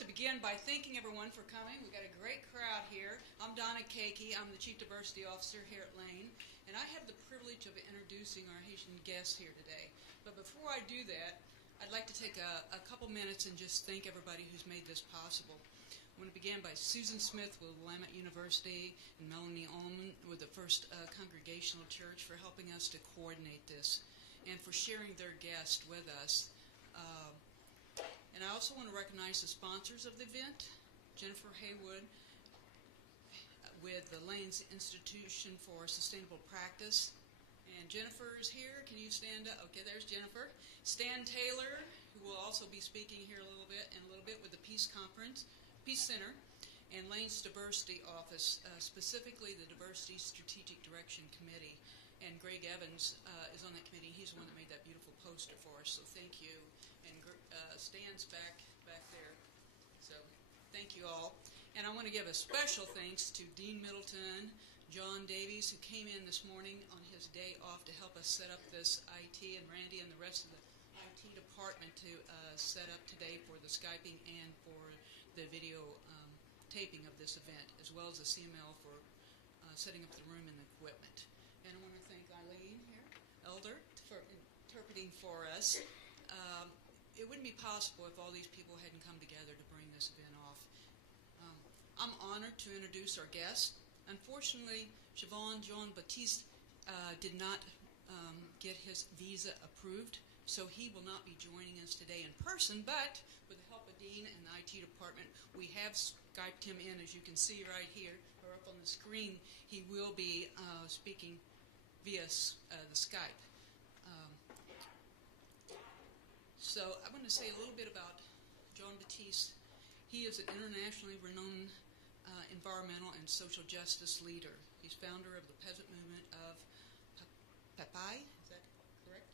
to begin by thanking everyone for coming. We've got a great crowd here. I'm Donna Keiki. I'm the Chief Diversity Officer here at Lane, and I have the privilege of introducing our Haitian guests here today. But before I do that, I'd like to take a couple minutes and just thank everybody who's made this possible. I want to begin by Susan Smith with Willamette University and Melanie Ullman with the First Congregational Church for helping us to coordinate this and for sharing their guests with us. And I also want to recognize the sponsors of the event, Jennifer Haywood with the Lane's Institution for Sustainable Practice. And Jennifer is here. Can you stand up? Okay, there's Jennifer. Stan Taylor, who will also be speaking here a little bit with the Peace Center, and Lane's Diversity Office, specifically the Diversity Strategic Direction Committee. And Greg Evans is on that committee. He's the one that made that beautiful poster for us, so thank you. And Stan's back there. So thank you all. And I want to give a special thanks to Dean Middleton, John Davies, who came in this morning on his day off to help us set up this IT, and Randy and the rest of the IT department to set up today for the Skyping and for the video taping of this event, as well as the CML for setting up the room and the equipment. And I want to thank Eileen here, Elder, for interpreting for us. It wouldn't be possible if all these people hadn't come together to bring this event off. I'm honored to introduce our guest. Unfortunately, Chavannes Baptiste did not get his visa approved, so he will not be joining us today in person, but with the help of Dean and the IT department, we have Skyped him in, as you can see right here, or up on the screen. He will be speaking via the Skype. So I want to say a little bit about Jean Baptiste. He is an internationally renowned environmental and social justice leader. He's founder of the peasant movement of Papai, is that correct?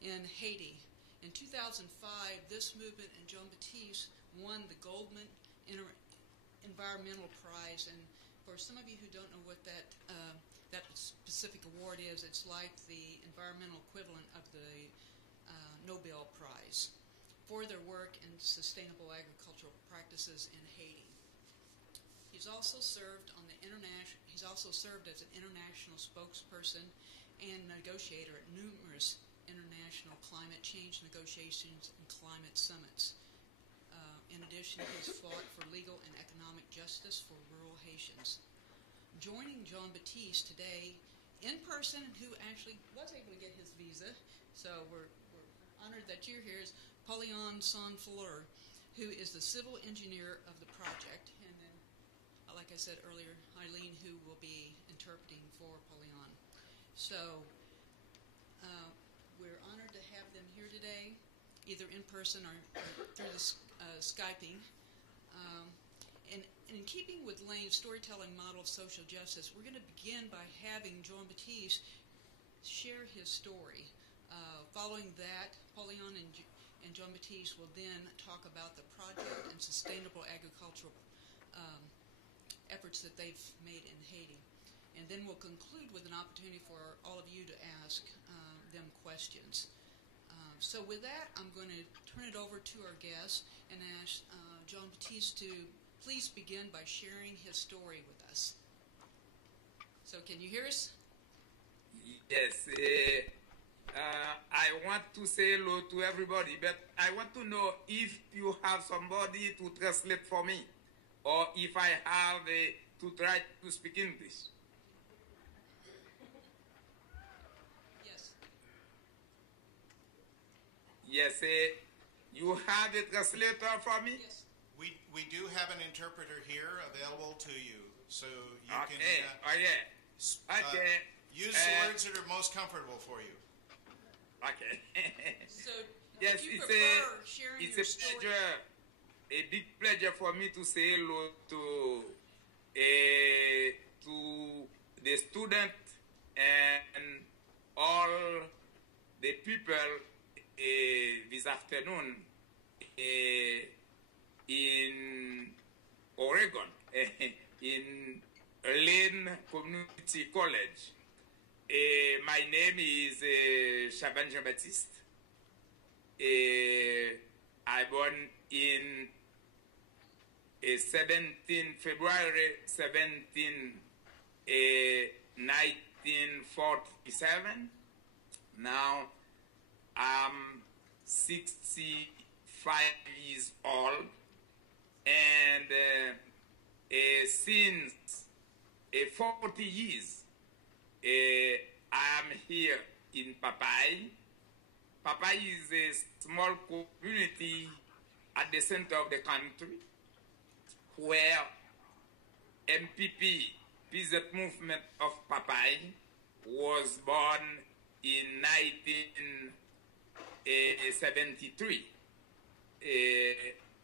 In Haiti. In 2005, this movement and Jean Baptiste won the Goldman Environmental Prize. And for some of you who don't know what that specific award is, it's like the environmental equivalent of the Nobel Prize for their work in sustainable agricultural practices in Haiti. He's also served as an international spokesperson and negotiator at numerous international climate change negotiations and climate summits. In addition, he's fought for legal and economic justice for rural Haitians. Joining Jean Baptiste today in person, who actually was able to get his visa, so we're honored that you're here, is Paulion Sonfleur, who is the civil engineer of the project, and then, like I said earlier, Eileen, who will be interpreting for Paulion. So we're honored to have them here today, either in person or through the Skyping. And in keeping with Lane's storytelling model of social justice, we're going to begin by having Jean Baptiste share his story. Following that, Paulion and Jean Baptiste will then talk about the project and sustainable agricultural efforts that they've made in Haiti. And then we'll conclude with an opportunity for all of you to ask them questions. So with that, I'm going to turn it over to our guest and ask Jean Baptiste to please begin by sharing his story with us. So can you hear us? Yes. I want to say hello to everybody, but I want to know if you have somebody to translate for me, or if I have to try to speak English. Yes. Yes, you have a translator for me? Yes. We do have an interpreter here available to you, so you can use the words that are most comfortable for you. Okay. So, yes, if you sharing it's your a story. pleasure, a big pleasure for me to say hello to the student and all the people this afternoon in Oregon, in Lane Community College. My name is Chavannes Baptiste. I born in February 17, 1947. Now I'm 65 years old, and since 40 years I'm here in Papai. Papai is a small community at the center of the country where MPP, Peasant Movement of Papai, was born in 1973.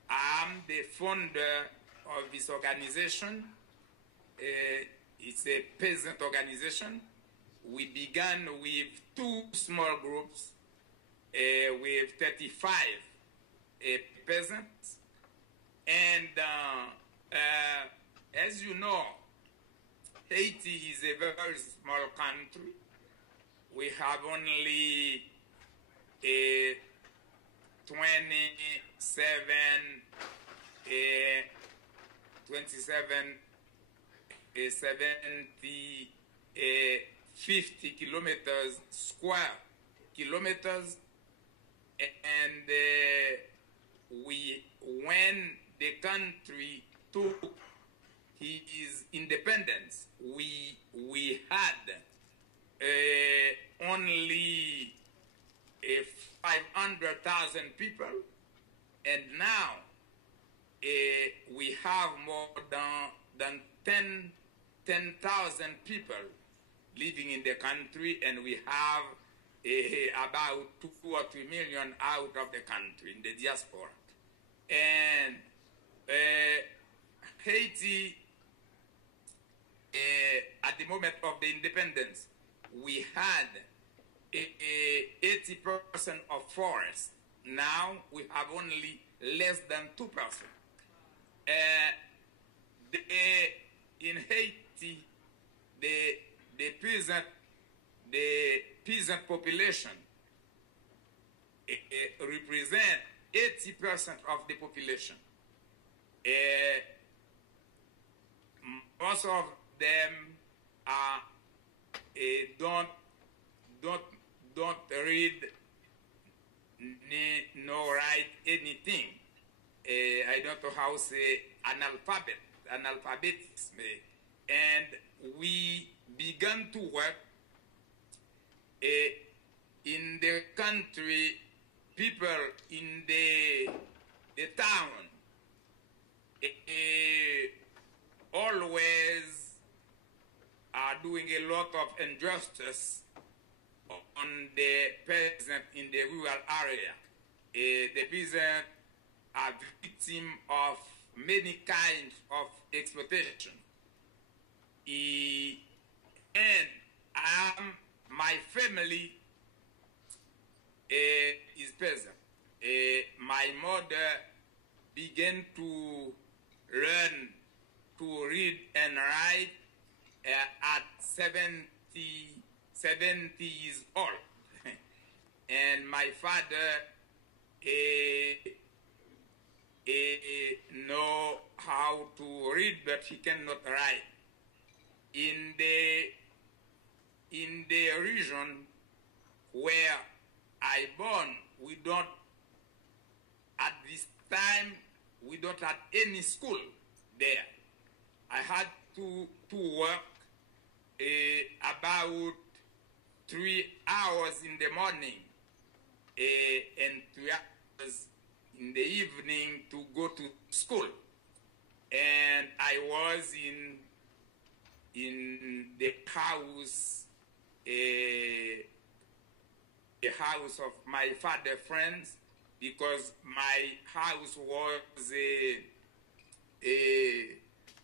I'm the founder of this organization. It's a peasant organization. We began with 2 small groups with 35 peasants. And as you know, Haiti is a very small country. We have only 50 kilometers, square kilometers, and when the country took its independence, we had only 500,000 people, and now we have more than 10,000 people living in the country, and we have about 2 or 3 million out of the country in the diaspora. And Haiti, at the moment of the independence, we had 80% of forest. Now we have only less than 2%. In Haiti, the peasant population represent 80% of the population. Most of them are don't read nor write anything. I don't know how to say analphabetism. And we began to work in the country. People in the town always are doing a lot of injustice on the peasant in the rural area. The peasant are victim of many kinds of exploitation. And my family is peasant. My mother began to learn to read and write at 70 years old. And my father know how to read, but he cannot write. In the region where I born, at this time, we don't have any school there. I had to work about 3 hours in the morning and 3 hours in the evening to go to school. And I was in the house of my father's friends, because my house was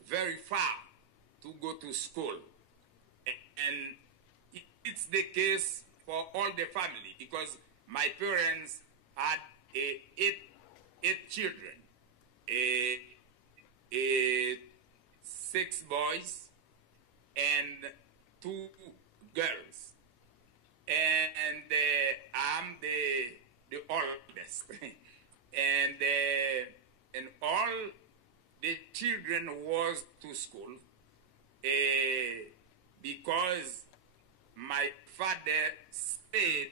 very far to go to school. And it's the case for all the family, because my parents had 8 children, 6 boys and 2 girls. And I'm the oldest. And all the children was to school because my father said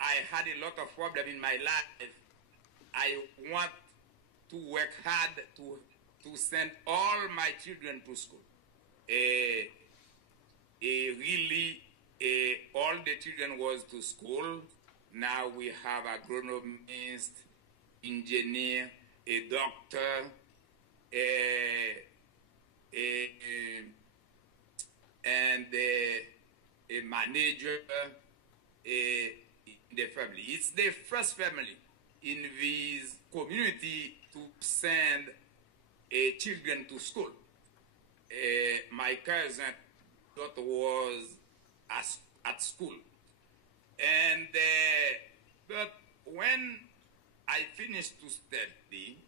I had a lot of problem in my life. I want to work hard to send all my children to school. Really, all the children was to school. Now we have agronomist, engineer, a doctor, and a manager in the family. It's the first family in this community to send children to school. My cousin daughter was at school. And but when I finished to study,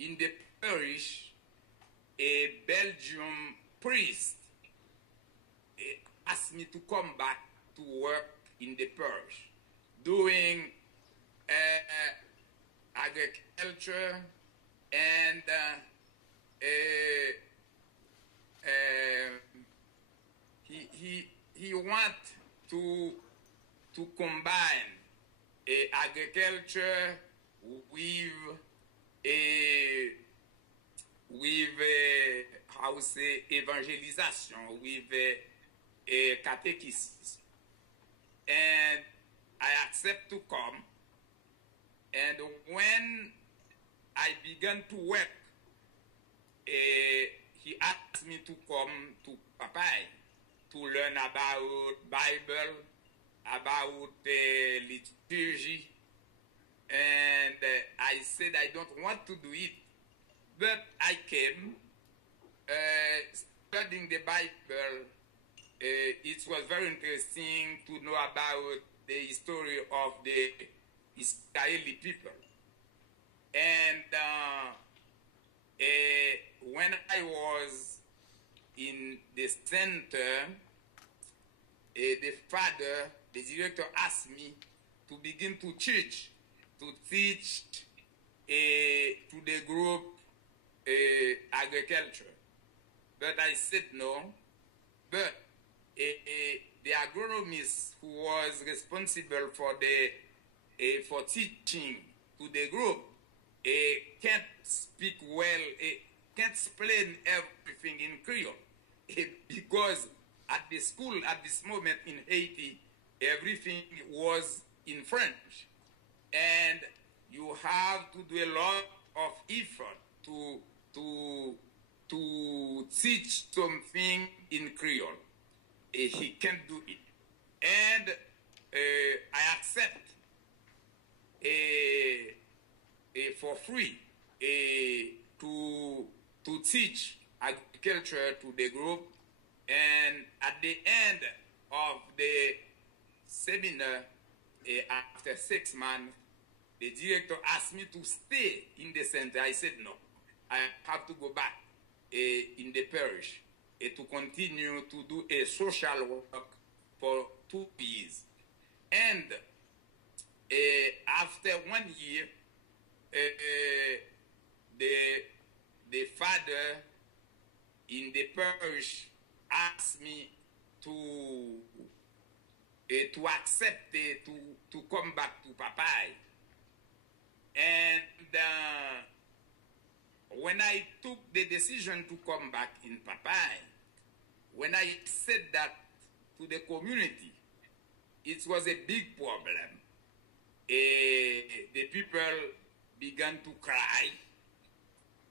in the parish, a Belgian priest asked me to come back to work in the parish, doing agriculture and he want to combine agriculture with how say evangelization, with catechism, and I accept to come. And when I began to work, he asked me to come to Papai to learn about Bible, about liturgy, and I said I don't want to do it, but I came studying the Bible. It was very interesting to know about the history of the Israeli people. And when I was in the center, the father, the director, asked me to begin to teach to the group agriculture. But I said no. But the agronomist who was responsible for for teaching to the group can't speak well, can't explain everything in Creole because at the school at this moment in Haiti, everything was in French, and you have to do a lot of effort to teach something in Creole. He can't do it, and I accept for free to teach agriculture to the group. And at the end of the seminar, after 6 months, the director asked me to stay in the center. I said no, I have to go back in the parish to continue to do a social work for 2 years. And after 1 year, the father in the parish asked me to accept to come back to Papai. And when I took the decision to come back in Papai, when I said that to the community, it was a big problem. The people began to cry.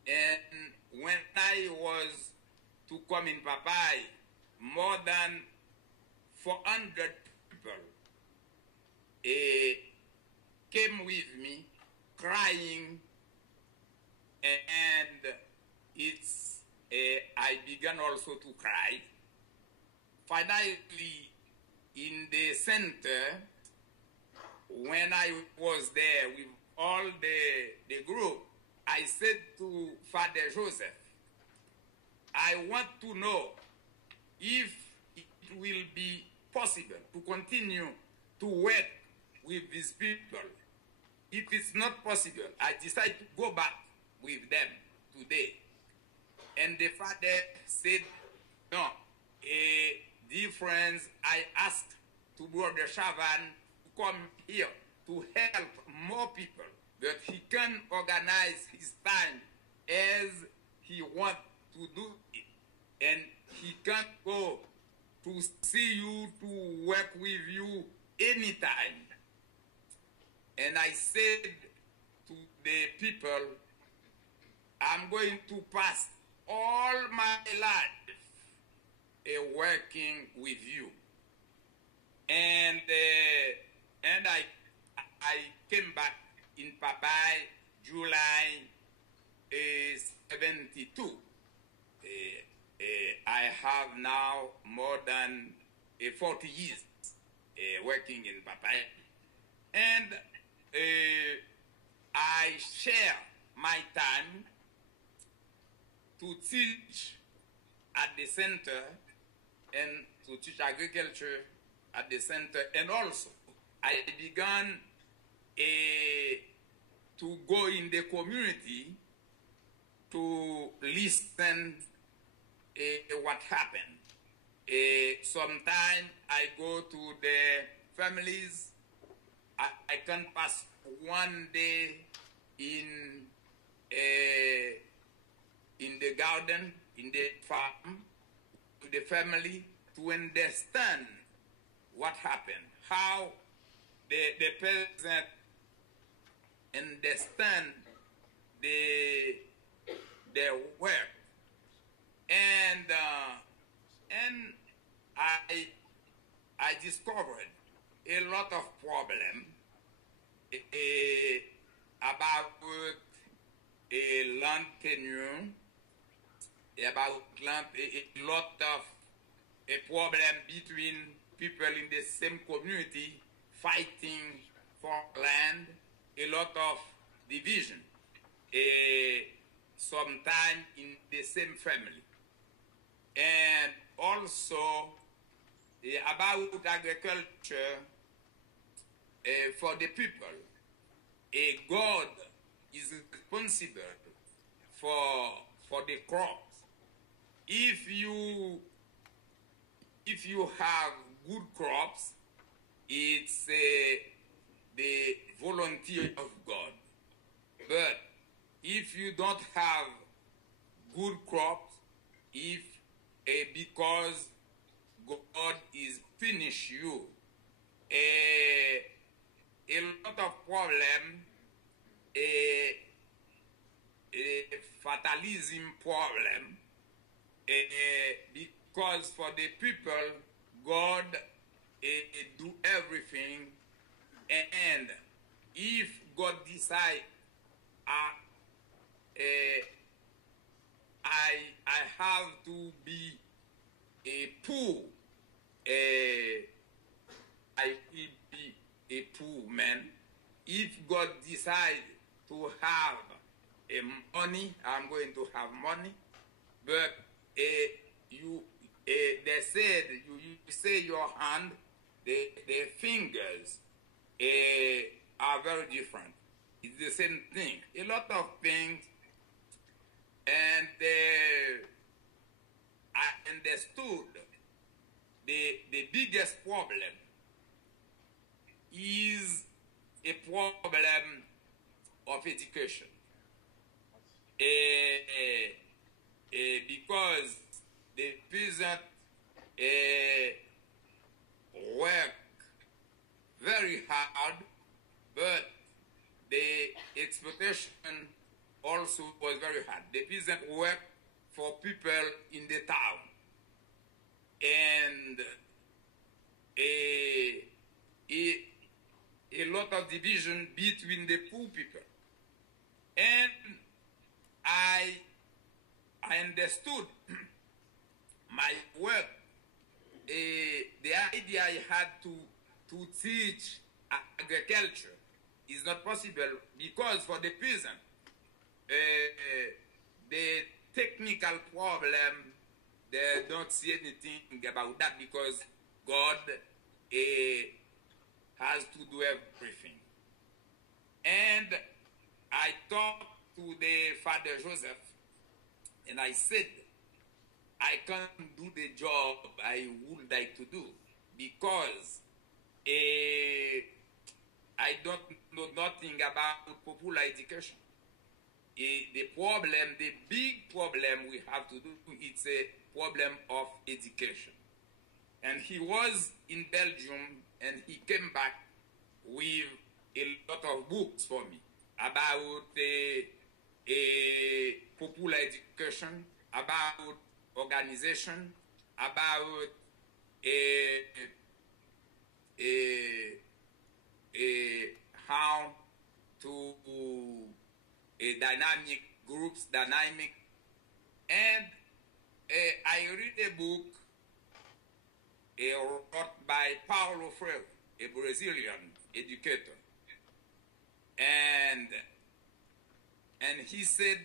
And when I was to come in Papai, more than 400 people came with me crying, and I began also to cry. Finally, in the center, when I was there with all the group, I said to Father Joseph, I want to know if it will be possible to continue to work with these people if it's not possible, I decide to go back with them today. And the father said, no, dear friends, I asked to Brother Chavannes to come here to help more people, but he can organize his time as he wants to do it. And he can go to see you, to work with you anytime. And I said to the people, I'm going to pass all my life working with you. And I came back in Papai, July 72. I have now more than 40 years working in Papai. And I share my time to teach at the center and to teach agriculture at the center. And also, I began to go in the community to listen what happened. Sometimes I go to the families. I can pass one day in the garden, in the farm, to the family to understand what happened, how the peasant understand their work, and I discovered a lot of problem about land tenure, about land, a lot of a problem between people in the same community fighting for land, a lot of division, sometimes in the same family. And also about agriculture for the people. God is responsible for the crops. If you have good crops, it's the volunteer of God. But if you don't have good crops, if because God is finish you, a lot of problem, fatalism problem, because for the people, God do everything, and if God decide, I have to be a poor, I will be a poor man. If God decide to have money, I'm going to have money. But they said you say your hand, the fingers are very different. It's the same thing. A lot of things, and I understood the biggest problem is a problem of education. Because the peasant work very hard, but the exploitation also was very hard. The peasant work for people in the town, and a lot of division between the poor people. And I understood my work, the idea I had to teach agriculture is not possible, because for the peasant, the technical problem, they don't see anything about that, because God has to do everything. And I talked to the Father Joseph, and I said, I can't do the job I would like to do because I don't know nothing about popular education. The big problem we have to do, it's a problem of education. And he was in Belgium, and he came back with a lot of books for me about popular education, about organization, about how to dynamic groups, dynamic, and I read a book wrote by Paulo Freire, a Brazilian educator, and he said,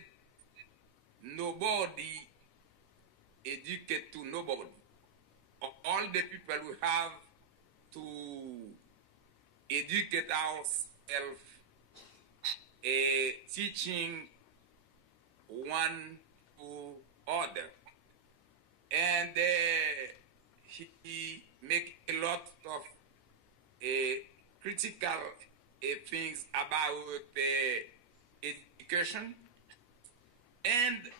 nobody educate to nobody. All the people we have to educate ourselves, teaching one to other. And he make a lot of critical things about education. And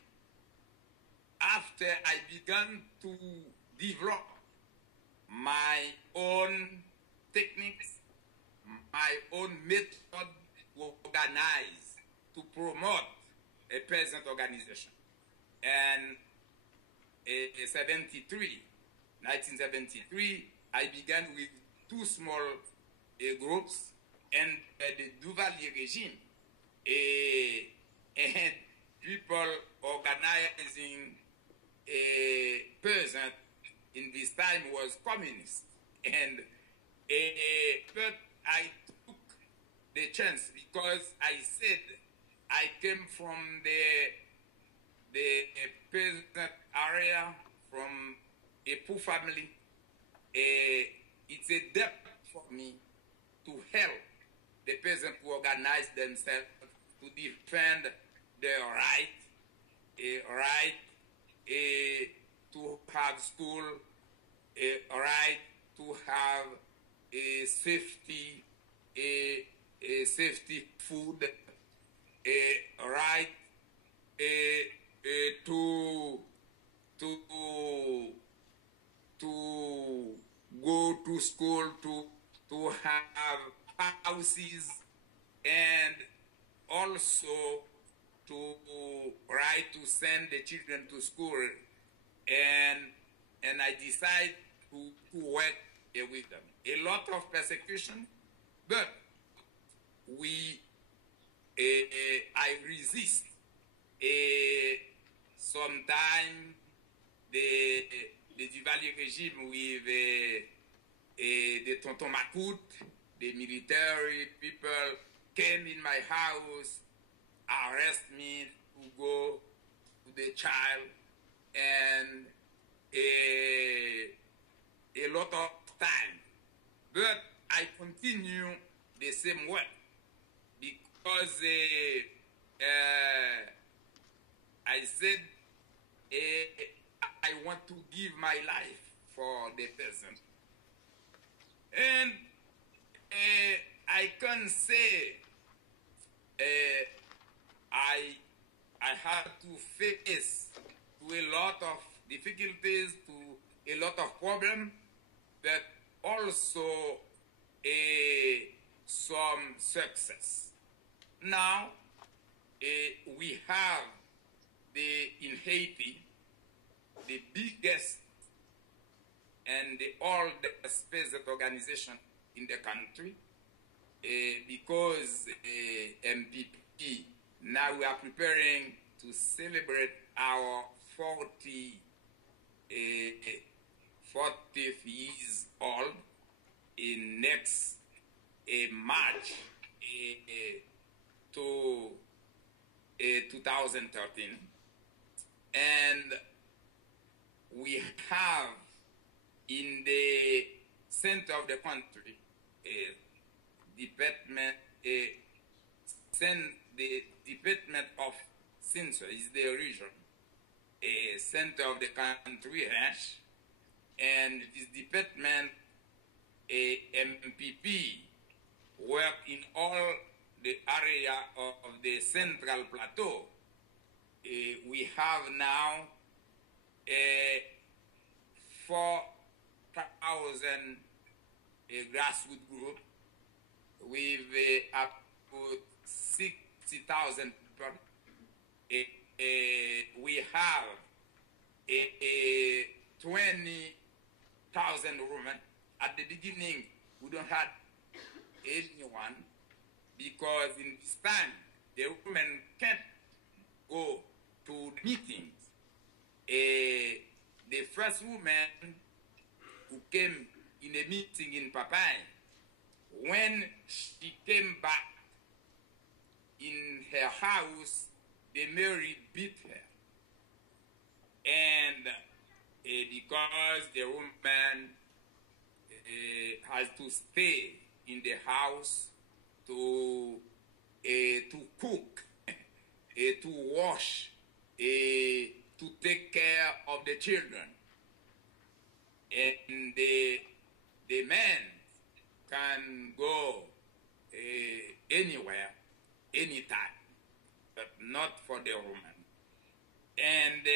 after I began to develop my own techniques, my own method to organize, to promote a peasant organization. And 1973, I began with two small groups, and the Duvalier regime, and people organizing a peasant in this time was communist. And but I took the chance because I said I came from the peasant area, from a poor family. It's a debt for me to help the peasants to organize themselves, to defend their right to have school, a right to have a safety food, a right to go to school, to have houses, and also to right to send the children to school. And I decided to work with them. A lot of persecution, but I resist. Sometimes the Duvalier regime with the Tonton Macoute, the military people came in my house, arrest me to go to the child, and a lot of time. But I continue the same way because I said I want to give my life for the peasant. And I can say I had to face to a lot of difficulties, to a lot of problems, but also some success. Now we have in Haiti the biggest and the oldest peasant organization in the country, because MPP, now we are preparing to celebrate our 40th years old in next March to 2013. And we have in the center of the country a department, the Department of Censor is the region, a center of the country, and this department, a MPP, work in all the area of the Central Plateau. We have now 4,000 grassroots group with up to 60,000 people. We have 20,000 women. At the beginning, we don't have anyone because in this time, the women can't go to meetings. The first woman who came in a meeting in Papai, when she came back in her house, the Mary beat her. And because the woman has to stay in the house to cook, to wash, to take care of the children. And the man can go anywhere, anytime, but not for the woman. And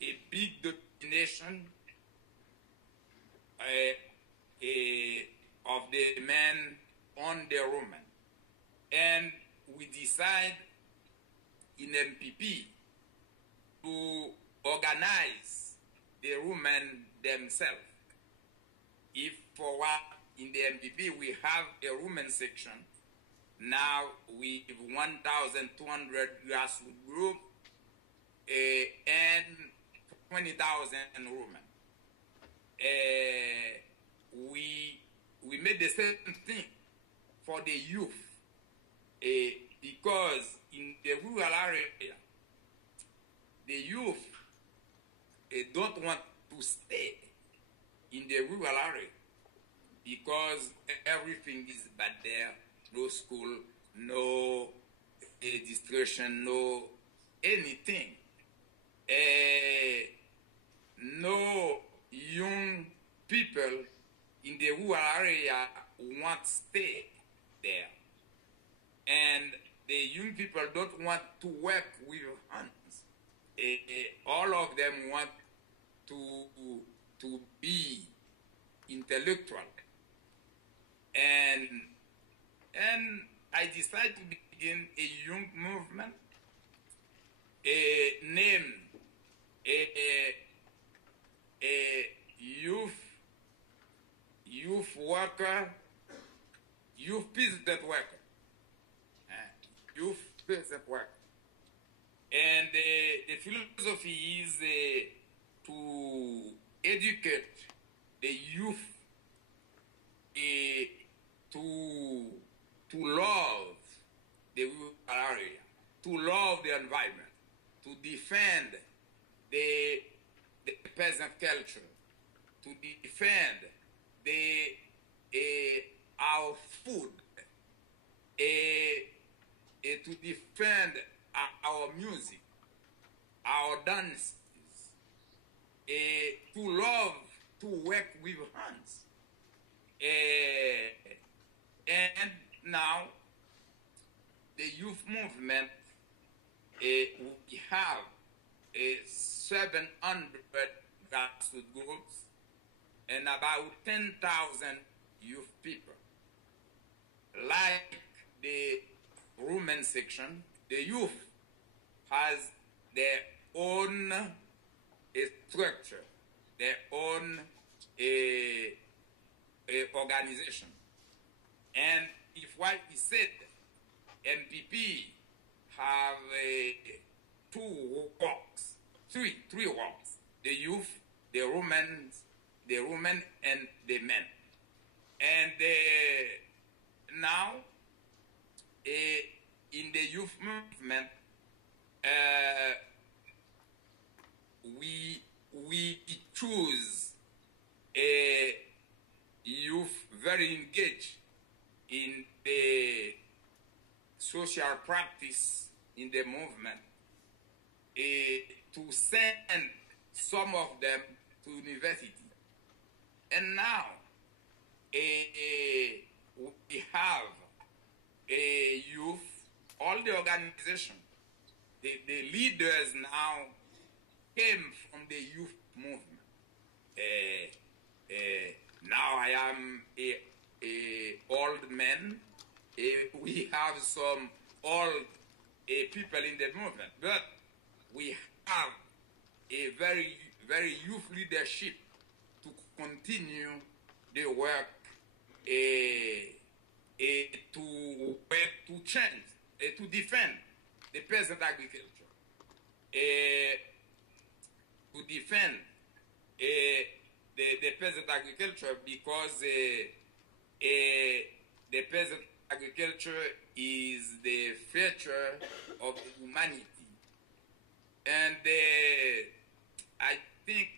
a big domination of the man on the woman. And we decide in MPP to organize the women themselves. If for what in the MPP we have a women section, now we have 1,200 grassroots group and 20,000 women. We made the same thing for the youth because in the rural area, the youth don't want to stay in the rural area because everything is bad there. No school, no distraction, no anything. No young people in the rural area want to stay there. And the young people don't want to work with hands. All of them want to be intellectual. And I decided to begin a young movement named youth worker, youth peasant worker, youth peasant worker. And the philosophy is to educate the youth to love the rural area, to love the environment, to defend the peasant culture, to defend our food, to defend our music, our dances, to love to work with hands. And now the youth movement, we have 700 grassroots groups and about 10,000 youth people. Like the women section, the youth has their own structure, their own organization. And if what we said, MPP have three walks: the youth, the women, and the men. And now, in the youth movement, we choose a youth very engaged in the social practice in the movement to send some of them to university. And now we have a youth, all the organization, the leaders now came from the youth movement. Now I am a old man. We have some old people in the movement, but we have a very, very youth leadership to continue the work to change, to defend the peasant agriculture, to defend the peasant agriculture, because the peasant agriculture is the future of humanity. And I think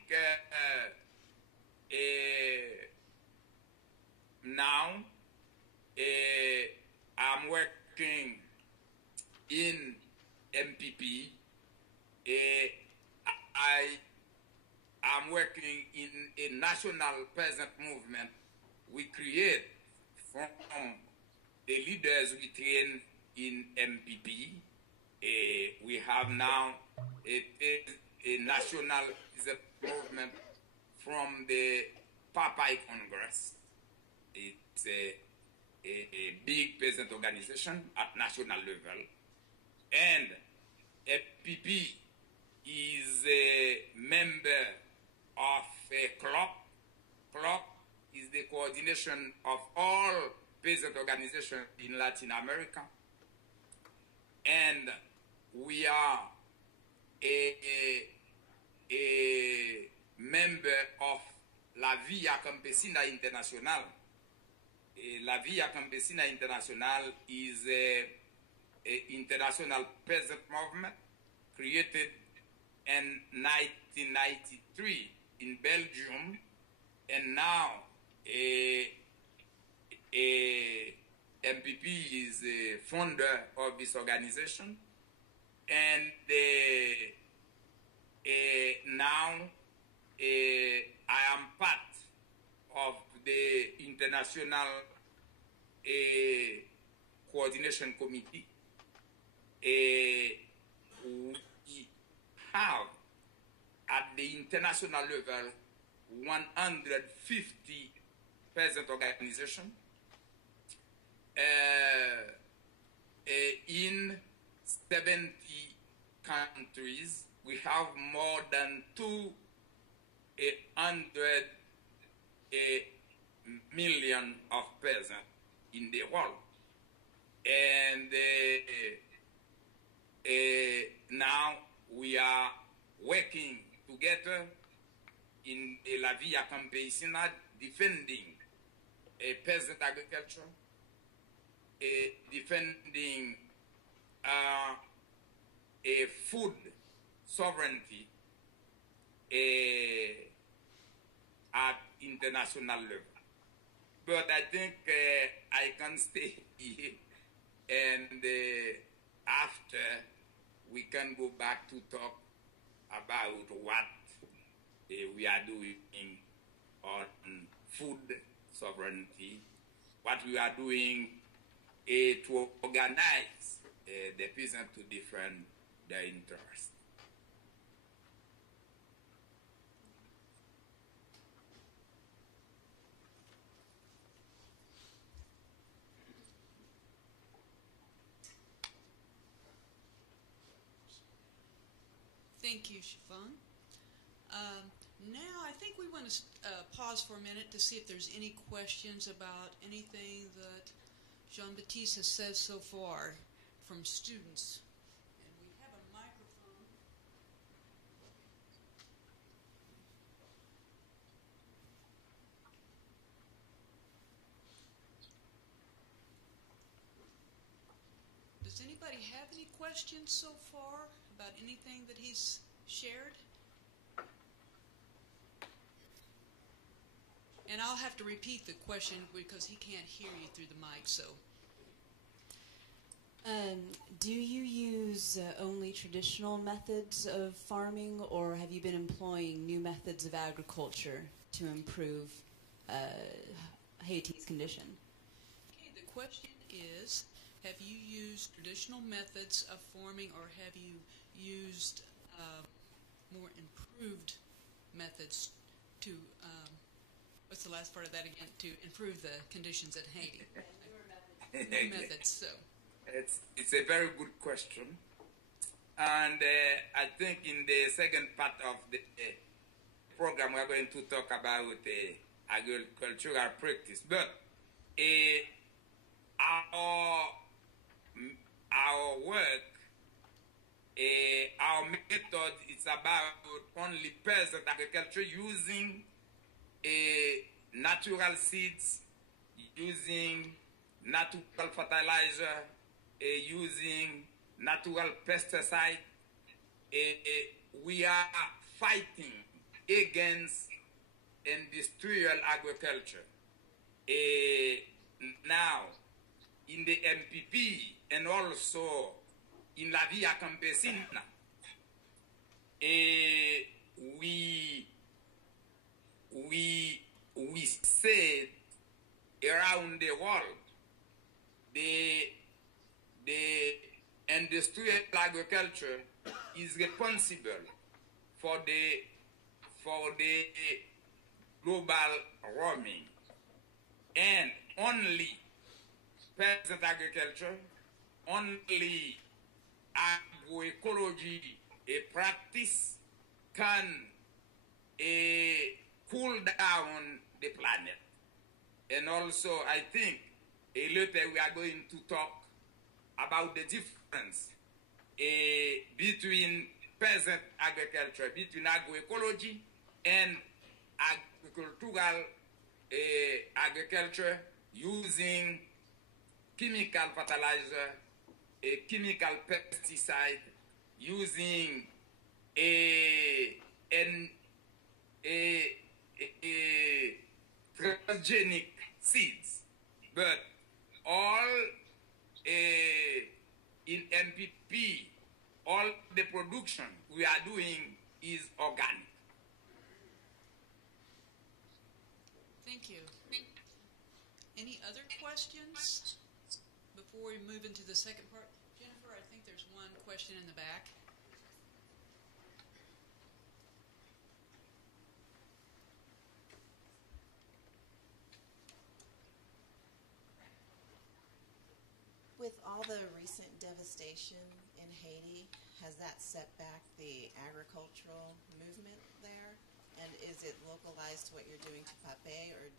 now I'm working in MPP. I'm working in a national peasant movement we create from the leaders we train in MPP. We have now a national peasant movement from the Papai Congress. It's a big peasant organization at national level. And MPP is a member of a CLOP. CLOP is the coordination of all peasant organizations in Latin America. And we are a member of La Via Campesina Internacional. La Via Campesina Internacional is an international peasant movement created in 1993 in Belgium, and now MPP is a founder of this organization, and now I am part of the International Coordination Committee. We have at the international level 150 peasant organizations in 70 countries. We have more than 200 million of peasants in the world. And now we are working together in La Via Campesina, defending peasant agriculture, defending a food sovereignty at international level. But I think I can stay here, and after we can go back to talk about what we are doing on food sovereignty, what we are doing to organize the peasants to defend their interests. Thank you, Chavannes. Now I think we want to pause for a minute to see if there's any questions about anything that Jean-Baptiste has said so far from students. And we have a microphone. Does anybody have any questions so far about anything that he's shared? And I'll have to repeat the question because he can't hear you through the mic. So, Do you use only traditional methods of farming, or have you been employing new methods of agriculture to improve Haiti's condition? Okay, the question is, have you used traditional methods of farming, or have you used more improved methods to, what's the last part of that again, to improve the conditions at Haiti? New methods, so. It's a very good question. And I think in the second part of the program, we're going to talk about agricultural practice. But our work, our method is about only peasant agriculture using natural seeds, using natural fertilizer, using natural pesticide. We are fighting against industrial agriculture. Now, in the MPP and also in La Via Campesina, we said around the world, the industrial agriculture is responsible for the global warming, and only peasant agriculture, only agroecology a practice can cool down the planet. And also, I think later we are going to talk about the difference between peasant agriculture, between agroecology and agricultural agriculture using chemical fertilizer, chemical pesticide, using transgenic seeds. But all in MPP, all the production we are doing is organic. Thank you. Any other questions before we move into the second part? Jennifer, I think there's one question in the back. With all the recent devastation in Haiti, has that set back the agricultural movement there? And is it localized to what you're doing to Pape, or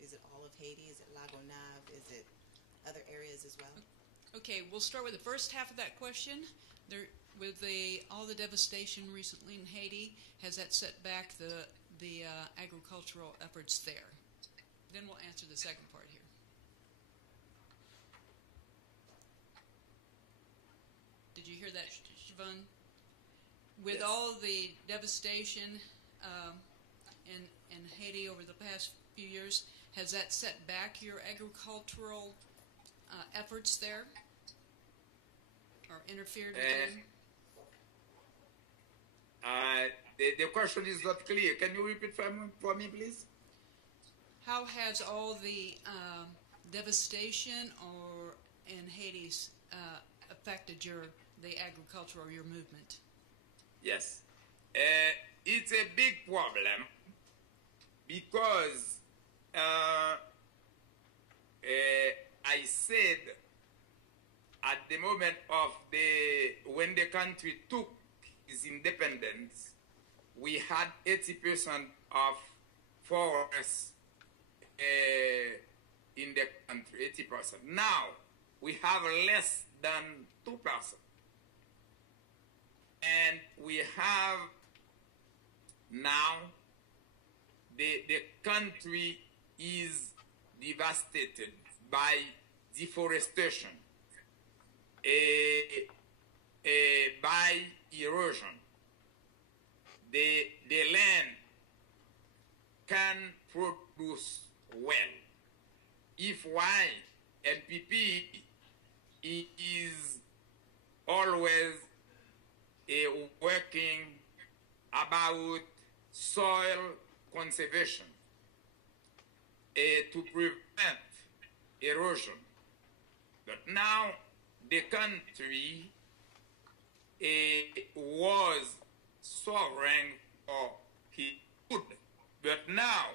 is it all of Haiti? Is it Lagonave? Is it other areas as well? Okay, we'll start with the first half of that question. With all the devastation recently in Haiti, has that set back the agricultural efforts there? Then we'll answer the second part here. Did you hear that, Chavannes? With Yes. all the devastation in Haiti over the past few years, has that set back your agricultural efforts there, or interfered with them? The question is not clear. Can you repeat for me, please? How has all the devastation in Haiti's affected the agriculture or your movement? Yes. It's a big problem because I said at the moment of when the country took its independence, we had 80% of forests in the country, 80%. Now we have less than 2%. And we have now the country is devastated by deforestation, by erosion. The land can produce well. If why MPP is always working about soil conservation to prevent erosion. But now the country was sovereign for his food. But now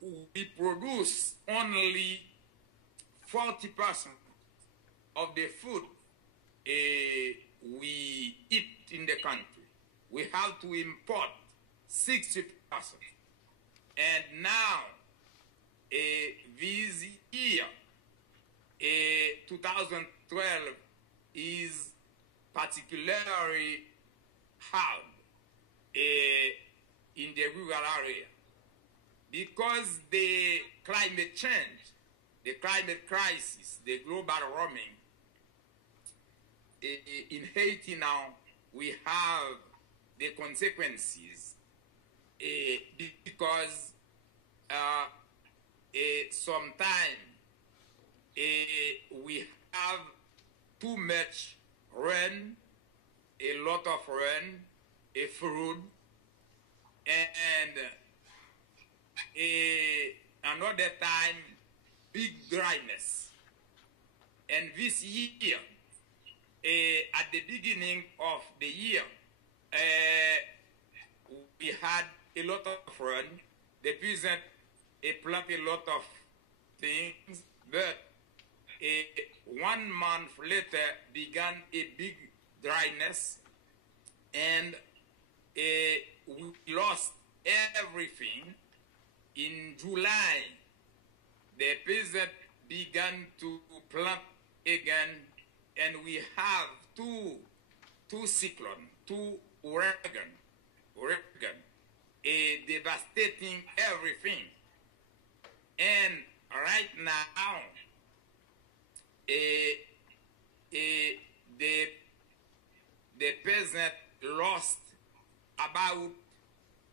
we produce only 40% of the food we eat in the country. We have to import 60%. And now, this year, 2012, is particularly hard in the rural area because the climate change, the climate crisis, the global warming. In Haiti now, we have the consequences because sometimes we have too much rain, a lot of rain, a flood, and another time big dryness. And this year, at the beginning of the year, we had a lot of rain. The peasant plant a lot of things, but 1 month later began a big dryness, and we lost everything. In July, the peasant began to plant again, and we have two cyclones, 2 hurricanes, devastating everything. And right now, the peasant lost about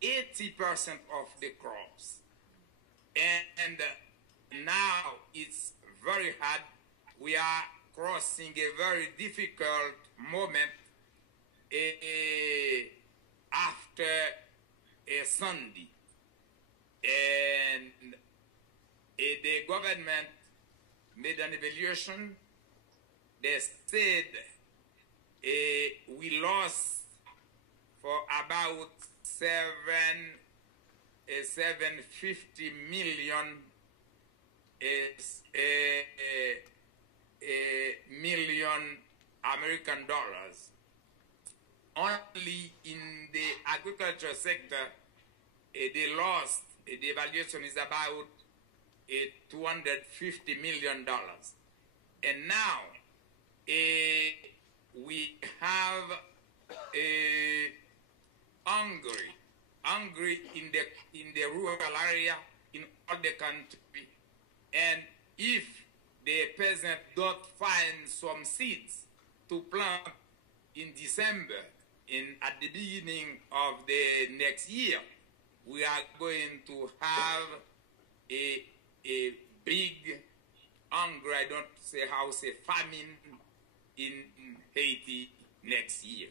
80% of the crops. And now it's very hard. We are crossing a very difficult moment after a Sunday. And the government made an evaluation. They said we lost for about 750 million American dollars. Only in the agriculture sector, they lost, the evaluation is about $250 million. And now we have hungry in the rural area in all the country. And if the peasant don't find some seeds to plant in December, at the beginning of the next year, we are going to have a big hunger, I don't say how, say famine in Haiti next year.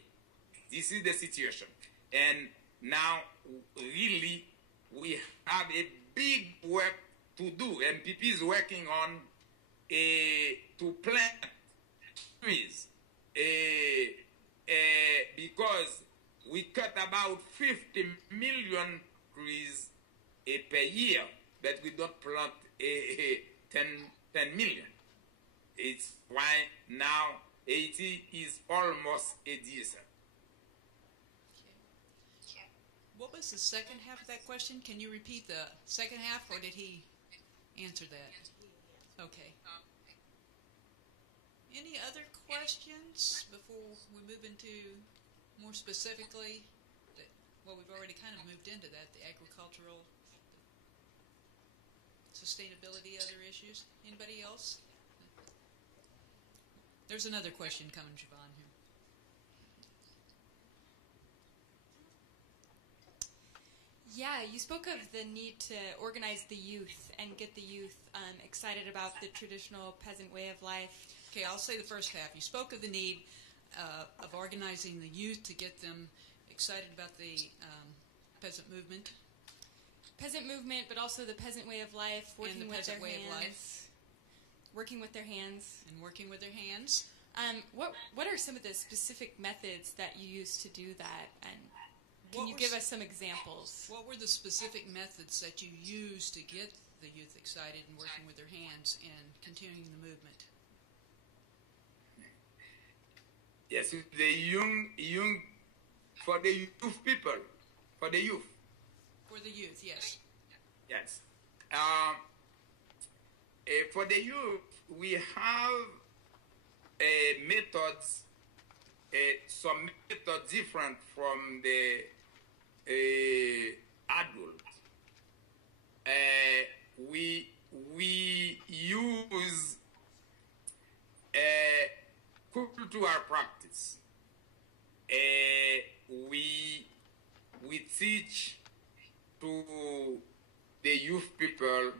This is the situation. And now, really, we have a big work to do. MPP is working on to plant trees because we cut about 50 million trees per year, but we don't plant 10 million. It's why now Haiti is almost a desert. What was the second half of that question? Can you repeat the second half, or did he answer that? Okay. Any other questions before we move into more specifically? Well, we've already kind of moved into that, the agricultural, sustainability, other issues. Anybody else? There's another question coming, Chavannes, here. Yeah, you spoke of the need to organize the youth and get the youth excited about the traditional peasant way of life. Okay, I'll say the first half. You spoke of the need. of organizing the youth to get them excited about the peasant movement. Peasant movement, but also the peasant way of life, working the with their peasant way hands. of life. Working with their hands. And working with their hands. What are some of the specific methods that you use to do that? And can you give us some examples? What were the specific methods that you used to get the youth excited and working with their hands and continuing the movement? Yes, the young, for the youth people, for the youth. For the youth, yes. Yes. For the youth, we have methods, some methods different from the adult. We use cultural practice. We teach to the youth people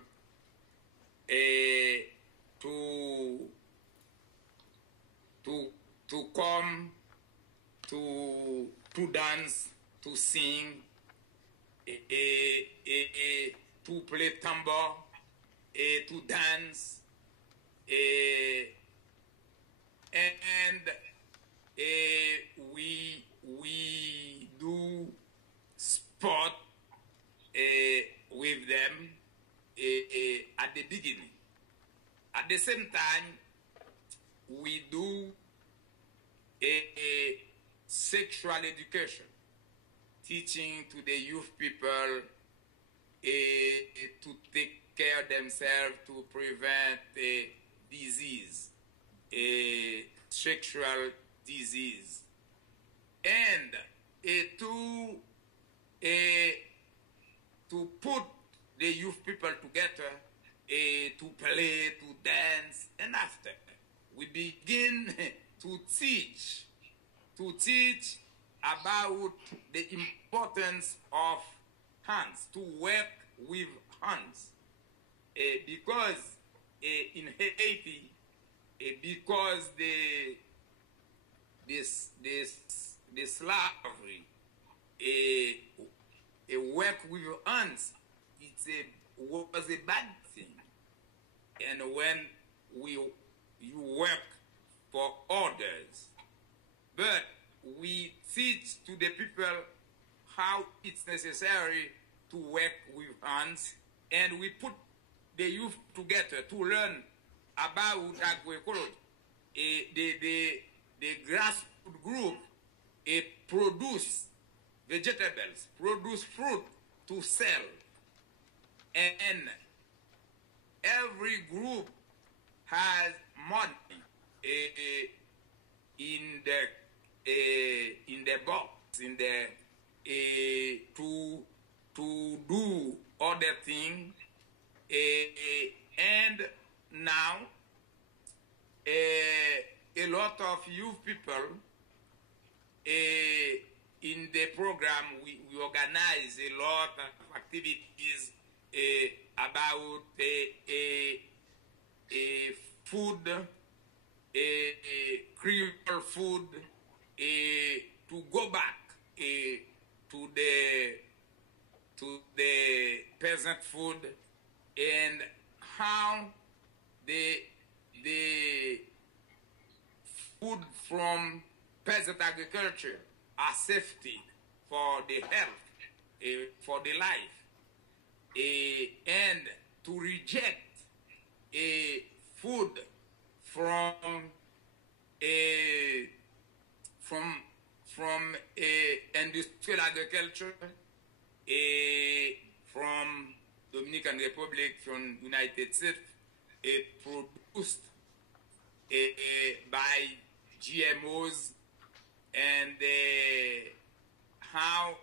to come to dance, to sing, to play tambour, to dance, and we do sport with them at the beginning. At the same time, we do a sexual education, teaching to the youth people to take care of themselves to prevent disease, sexual disease, and to put the youth people together, to play, to dance, and after we begin to teach about the importance of hands, to work with hands, because in Haiti, because the slavery, work with hands, was a bad thing, and when you work for others, but we teach to the people how it's necessary to work with hands, and we put the youth together to learn about agroecology. The grassroots group produce vegetables, produce fruit to sell, and every group has money in the box, to do other things, and now a lot of youth people in the program we organize a lot of activities about food, Creole food, to go back to the peasant food, and how the food from peasant agriculture are safety for the health, for the life, and to reject food from industrial agriculture, from Dominican Republic, from United States, produced by GMOs, and how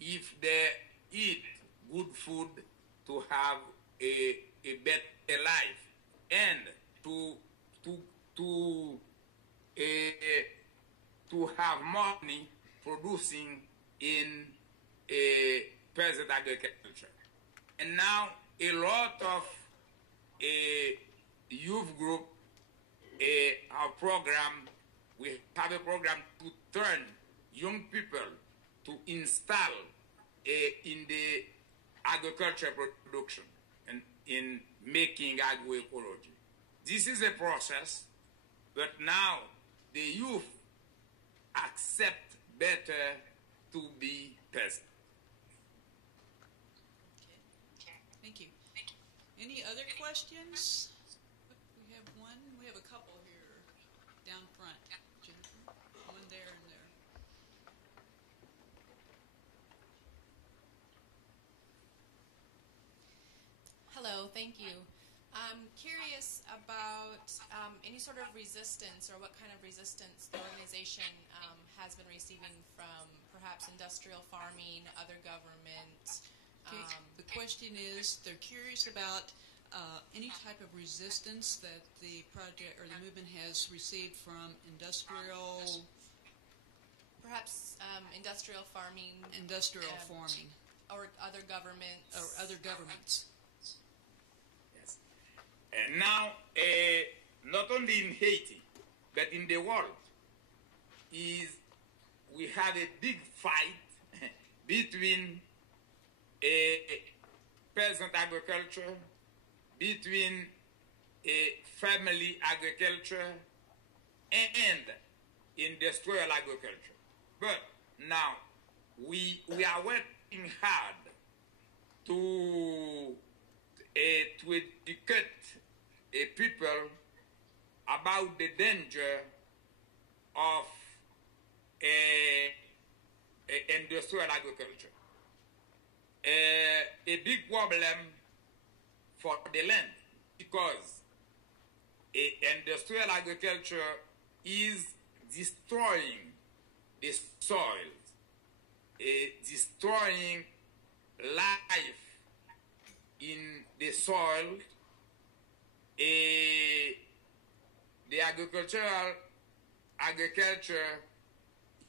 if they eat good food to have a better life, and to have money producing in peasant agriculture. And now a lot of youth group, our program, we have a program to turn young people to install in the agriculture production and in making agroecology. This is a process, but now the youth accept better to be peasant. Okay. Thank you. Any other questions? We have one. We have a couple here down front. Jennifer, one there and there. Hello, thank you. I'm curious about any sort of resistance or what kind of resistance the organization has been receiving from perhaps industrial farming, other government. Okay. The question is, they're curious about any type of resistance that the project or the movement has received from industrial Perhaps industrial farming. farming Or other governments. or other governments. Yes. And now, not only in Haiti, but in the world, we have a big fight between peasant agriculture, between family agriculture, and industrial agriculture. But now we are working hard to educate people about the danger of industrial agriculture. A big problem for the land, because industrial agriculture is destroying the soil, destroying life in the soil. The agriculture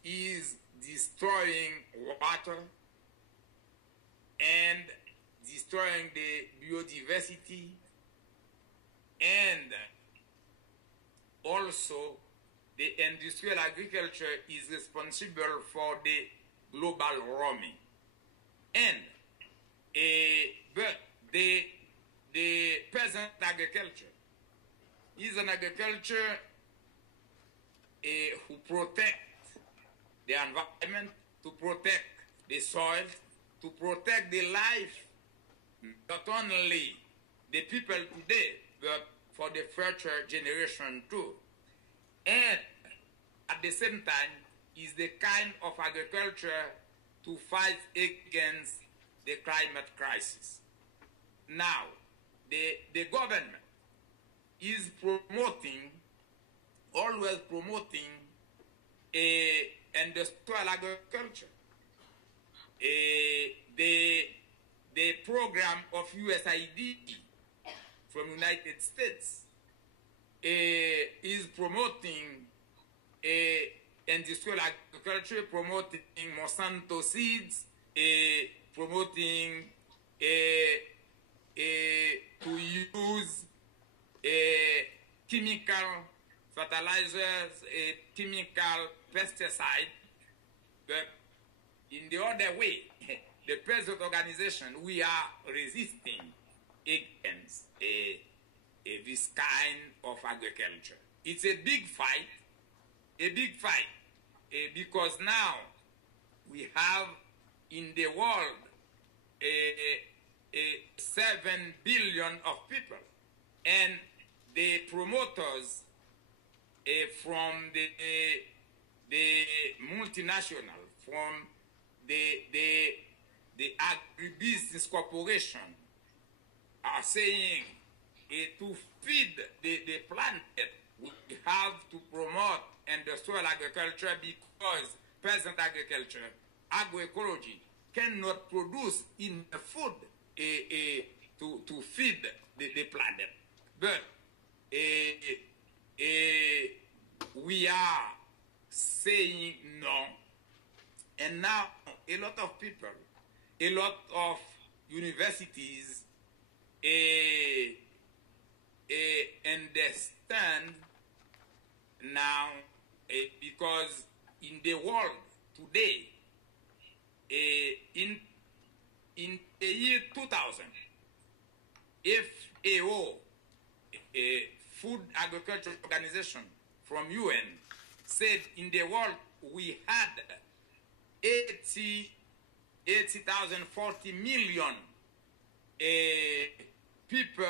is destroying water and destroying the biodiversity, and also the industrial agriculture is responsible for the global warming. And but the peasant agriculture is an agriculture who protect the environment, to protect the soil, to protect the life, not only the people today, but for the future generation too. And at the same time, is the kind of agriculture to fight against the climate crisis. Now, the government is always promoting industrial agriculture. The program of USAID from United States is promoting industrial agriculture, promoting Monsanto seeds, promoting to use chemical fertilizers, chemical pesticide. But in the other way, the peasant organization, we are resisting against this kind of agriculture. It's a big fight, because now we have in the world 7 billion of people, and the promoters from the multinational, from the agribusiness corporation are saying to feed the planet, we have to promote industrial agriculture, because peasant agriculture, agroecology, cannot produce enough food to feed the planet. But we are saying no. And now a lot of people, a lot of universities understand now because in the world today, in the year 2000, FAO, a Food Agriculture Organization from UN, said in the world we had 40 million people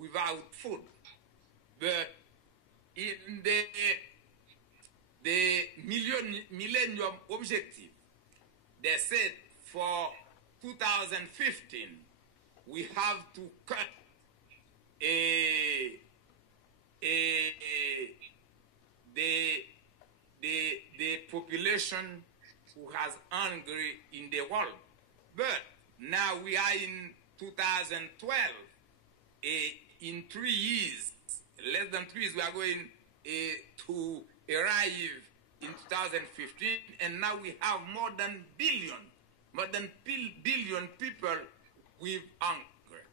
without food. But in the millennium objective, they said for 2015 we have to cut the population who has hungry in the world. But now we are in 2012. In 3 years, less than 3 years, we are going to arrive in 2015, and now we have more than billion people with hunger.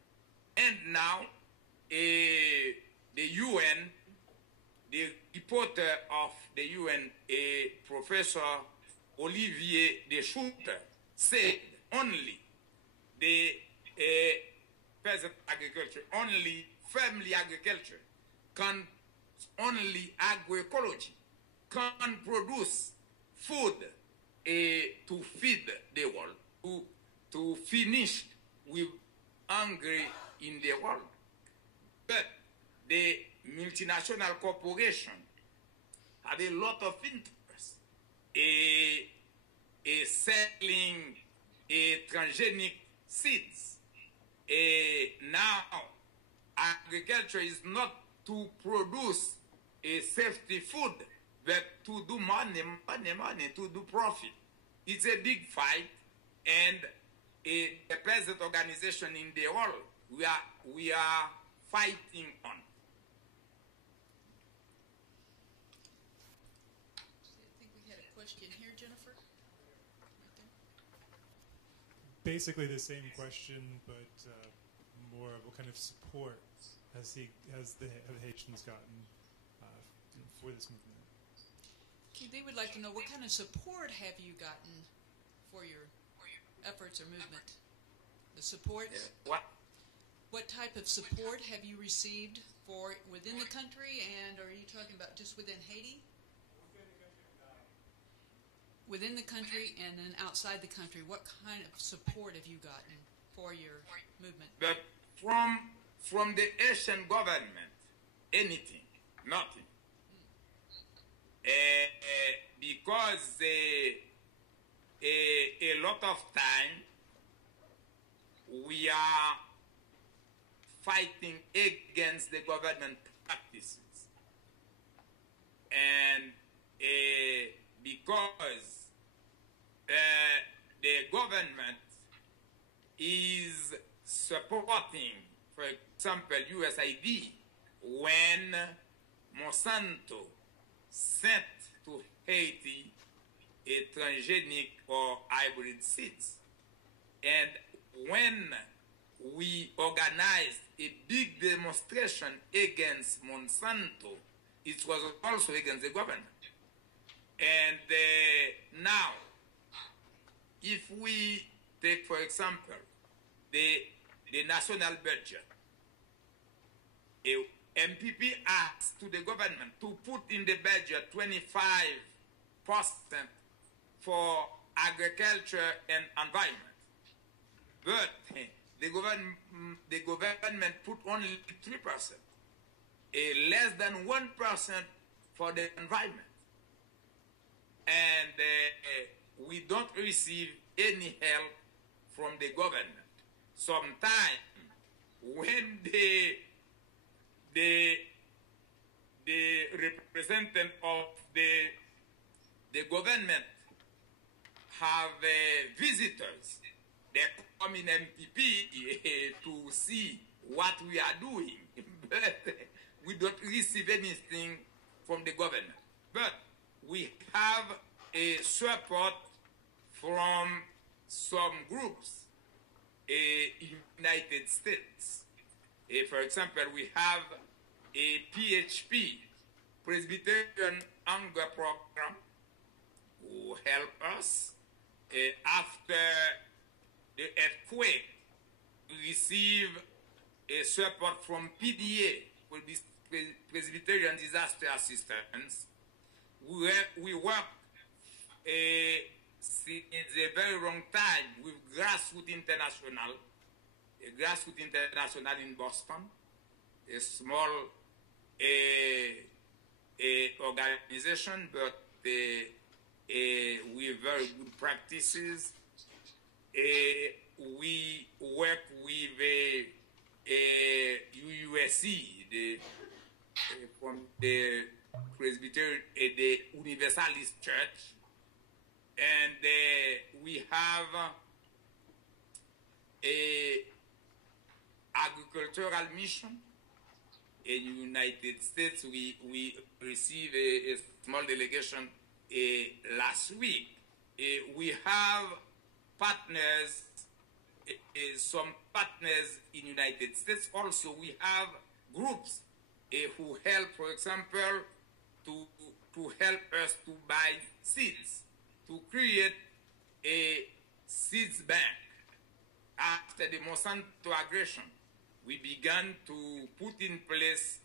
And now the UN, the reporter of the UN, Professor Olivier de Schutter, said only the peasant agriculture, only family agriculture, only agroecology can produce food to feed the world, to finish with hunger in the world. But the multinational corporation have a lot of interest selling transgenic seeds. Now, agriculture is not to produce a safety food, but to do money, to do profit. It's a big fight, and the present organization in the world we are fighting on. I think we had a question here, Jennifer. Right there. Basically the same question, but more of what kind of support have Haitians gotten for this movement? They would like to know what kind of support have you gotten for your efforts or movement? The support? What type of support have you received for within the country, and are you talking about just within Haiti? Within the country and then outside the country, what kind of support have you gotten for your movement? But from the Haitian government, anything, nothing. Because a lot of time we are fighting against the government practices, and because the government is supporting, for example, USAID, when Monsanto sent to Haiti a transgenic or hybrid seeds. And when we organized a big demonstration against Monsanto, it was also against the government. And now, if we take, for example, the national budget, MPP asked to the government to put in the budget 25% for agriculture and environment. But the government put only 3%, less than 1% for the environment. And we don't receive any help from the government. Sometimes when the representative of the government have visitors, they come in MPP to see what we are doing, but we don't receive anything from the government. But we have a support from some groups in United States. For example, we have a PHP, Presbyterian Hunger Program who help us. After the earthquake, we receive a support from PDA, Presbyterian Disaster Assistance. We work since a very long time with Grassroots International in Boston, a small organization, but with very good practices. We work with UUSC, from the Presbyterian, the Universalist Church, and we have a agricultural mission in the United States. We received a small delegation last week. We have partners, some partners in the United States. Also, we have groups who help, for example, to help us to buy seeds, to create a seeds bank. After the Monsanto aggression, we began to put in place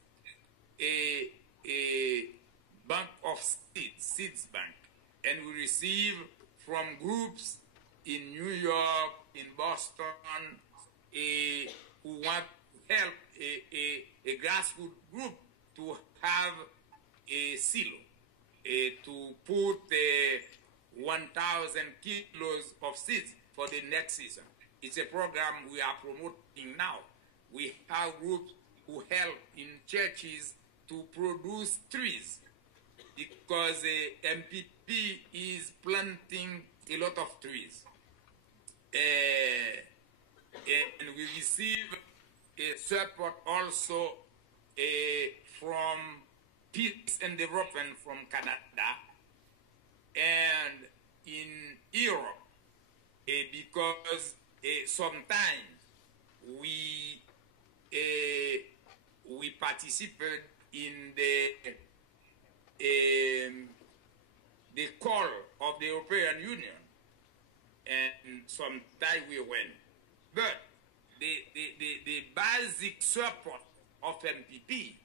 a bank of seeds bank, and we receive from groups in New York, in Boston, who want to help a grassroots group to have a silo, to put 1,000 kilos of seeds for the next season. It's a program we are promoting now. We have groups who help in churches to produce trees, because MPP is planting a lot of trees. And we receive support also from Peace and Development from Canada and in Europe, because sometimes we participate in the call of the European Union, and sometimes we win. But the basic support of MPP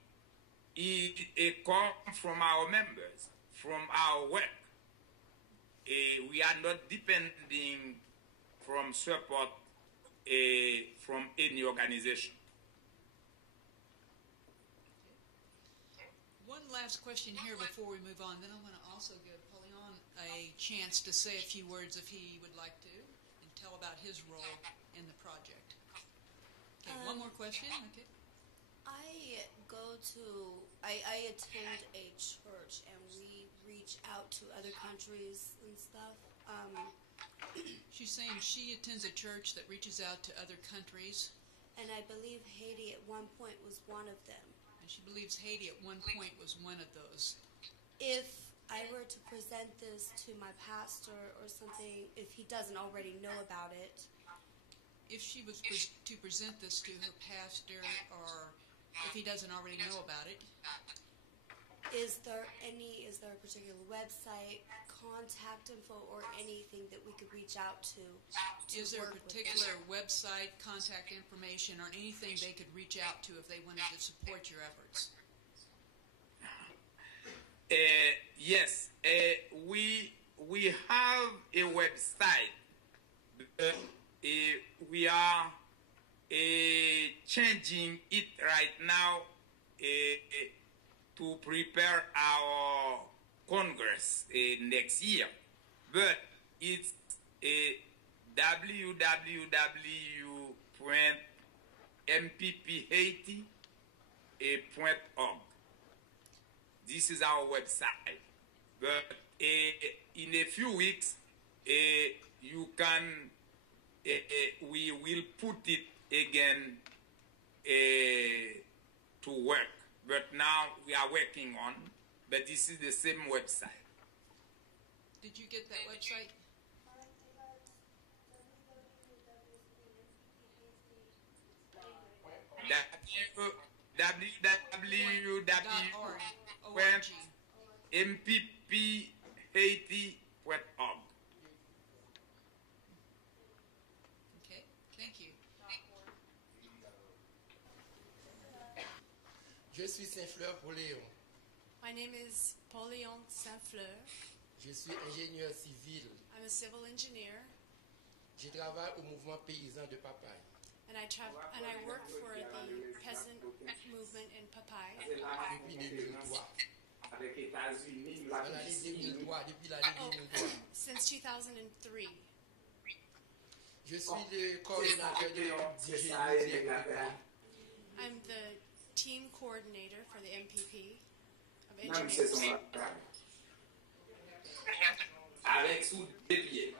is a call from our members, from our work. We are not depending from support from any organization. One last question here before we move on. Then I want to also give Polion a chance to say a few words if he would like to, and tell about his role in the project. Okay, one more question. Okay. I attend a church, and we reach out to other countries and stuff. She's saying she attends a church that reaches out to other countries. And I believe Haiti at one point was one of them. And she believes Haiti at one point was one of those. If I were to present this to my pastor or something, if he doesn't already know about it. If she was to present this to her pastor, or if he doesn't already know about it. Is there a particular website, contact info, or anything that we could reach out to Is there a particular website, contact information, or anything they could reach out to if they wanted to support your efforts? Yes, we have a website. We are changing it right now to prepare our Congress next year. But it's www.mpphaiti.org. This is our website. But in a few weeks, you can, we will put it again to work. But now we are working on, but this is the same website. Did you get that website? www.mpphaiti.org. mpphaiti.org. Okay, thank you. Je suis Saint-Fleur Pauléon. My name is Pauléon Saint-Fleur. Je suis ingénieur civil. I'm a civil engineer, Je travaille au mouvement paysan de Papaye. and I work for the peasant movement in Papaye. Depuis 2003. Depuis l'année 2003. Since 2003. Je suis le coordinateur de l'hygiène. I'm the team coordinator for the MPP of engineers. Avec sous des pieds.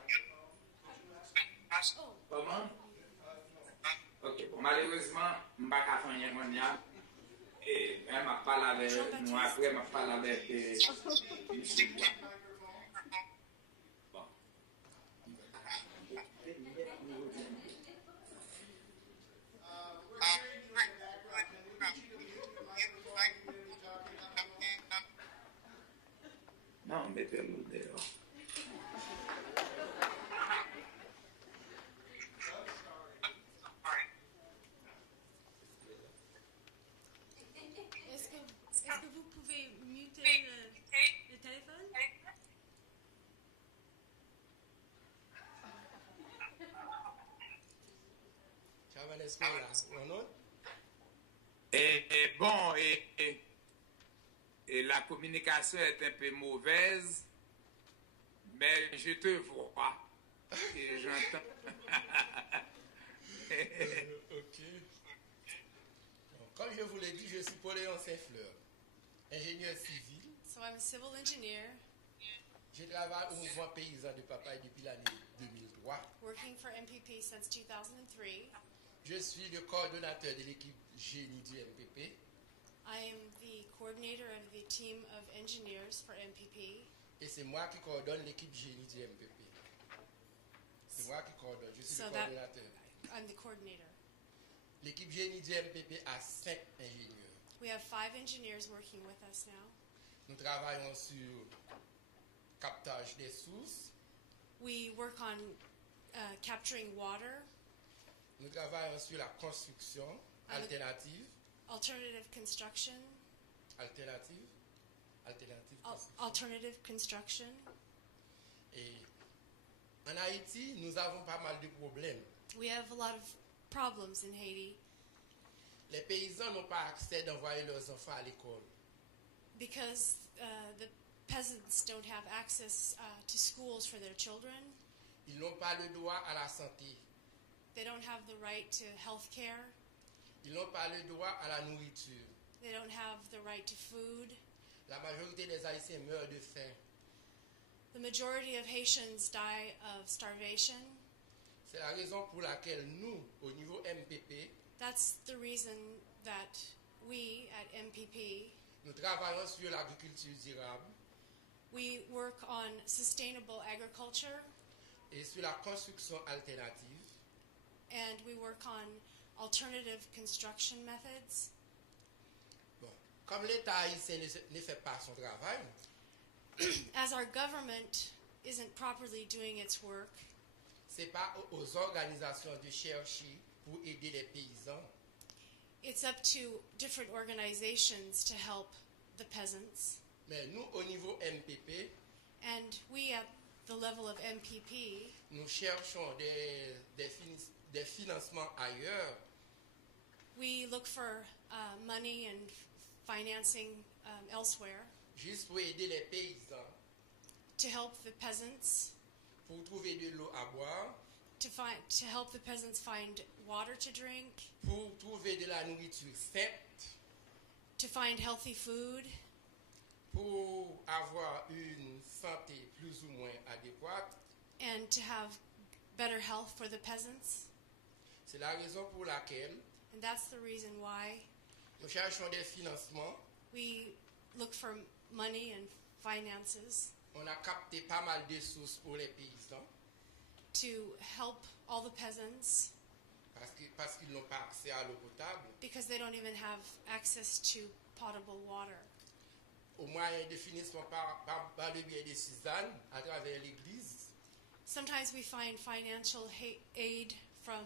Oh, Comment? Ok, bon, malheureusement, je ne peux pas faire rien. Et elle m'a parlé avec nous après, elle m'a parlé avec bon. Non, mettez-le dehors. est-ce que vous pouvez muter le téléphone? Chavannes là, non? Et bon, et la communication est un peu mauvaise, mais je te vois et j'entends. Ok. Donc, comme je vous l'ai dit, je suis Pauléon Saint-Fleur, ingénieur civil. So I'm a civil engineer Je travaille au mouvement paysan de Papaye depuis l'année 2003. working for MPP since 2003. Je suis le coordonnateur de l'équipe génie du MPP. I am the coordinator of the team of engineers for MPP. Et c'est moi qui coordonne l'équipe génie du MPP. C'est moi qui coordonne, je suis So le that coordonnateur. I'm the coordinator. L'équipe génie du MPP a 5 ingénieurs. We have 5 engineers working with us now. Nous travaillons sur captage des sources. We work on capturing water, Nous travaillons sur la construction alternative. alternative construction, Alternative construction. alternative construction. Et en Haïti, nous avons pas mal de problèmes. We have a lot of problems in Haiti Les paysans n'ont pas accès d'envoyer leurs enfants à l'école. because the peasants don't have access to schools for their children. Ils n'ont pas le droit à la santé. They don't have the right to health care. Ils n'ont pas le droit à la nourriture. They don't have the right to food. La majorité des Haïtiens meurent de faim. The majority of Haitians die of starvation. C'est la raison pour laquelle nous, au niveau MPP, That's the reason that we at MPP, nous travaillons sur l'agriculture durable we work on sustainable agriculture et sur la construction alternative. and we work on alternative construction methods. Bon, comme l'État haïtien ne fait pas son travail, As our government isn't properly doing its work, c'est pas aux organisations de chercher pour aider les paysans. it's up to different organizations to help the peasants. Mais nous, au niveau MPP, And we at the level of MPP, nous cherchons des financements ailleurs we look for money and financing elsewhere juste pour aider les paysans, to help the peasants, pour trouver de l'eau à boire, to help the peasants find water to drink, pour trouver de la nourriture saine, to find healthy food, pour avoir une santé plus ou moins adéquate. and to have better health for the peasants. C'est la raison pour laquelle And that's the reason why nous cherchons des financements. we look for money and finances On a capté pas mal de sources pour les paysans to help all the peasants parce qu'ils n'ont pas accès à l'eau potable. because they don't even have access to potable water. au moyen de financement par le biais des Suzanne à travers l'Église. Sometimes we find financial aid from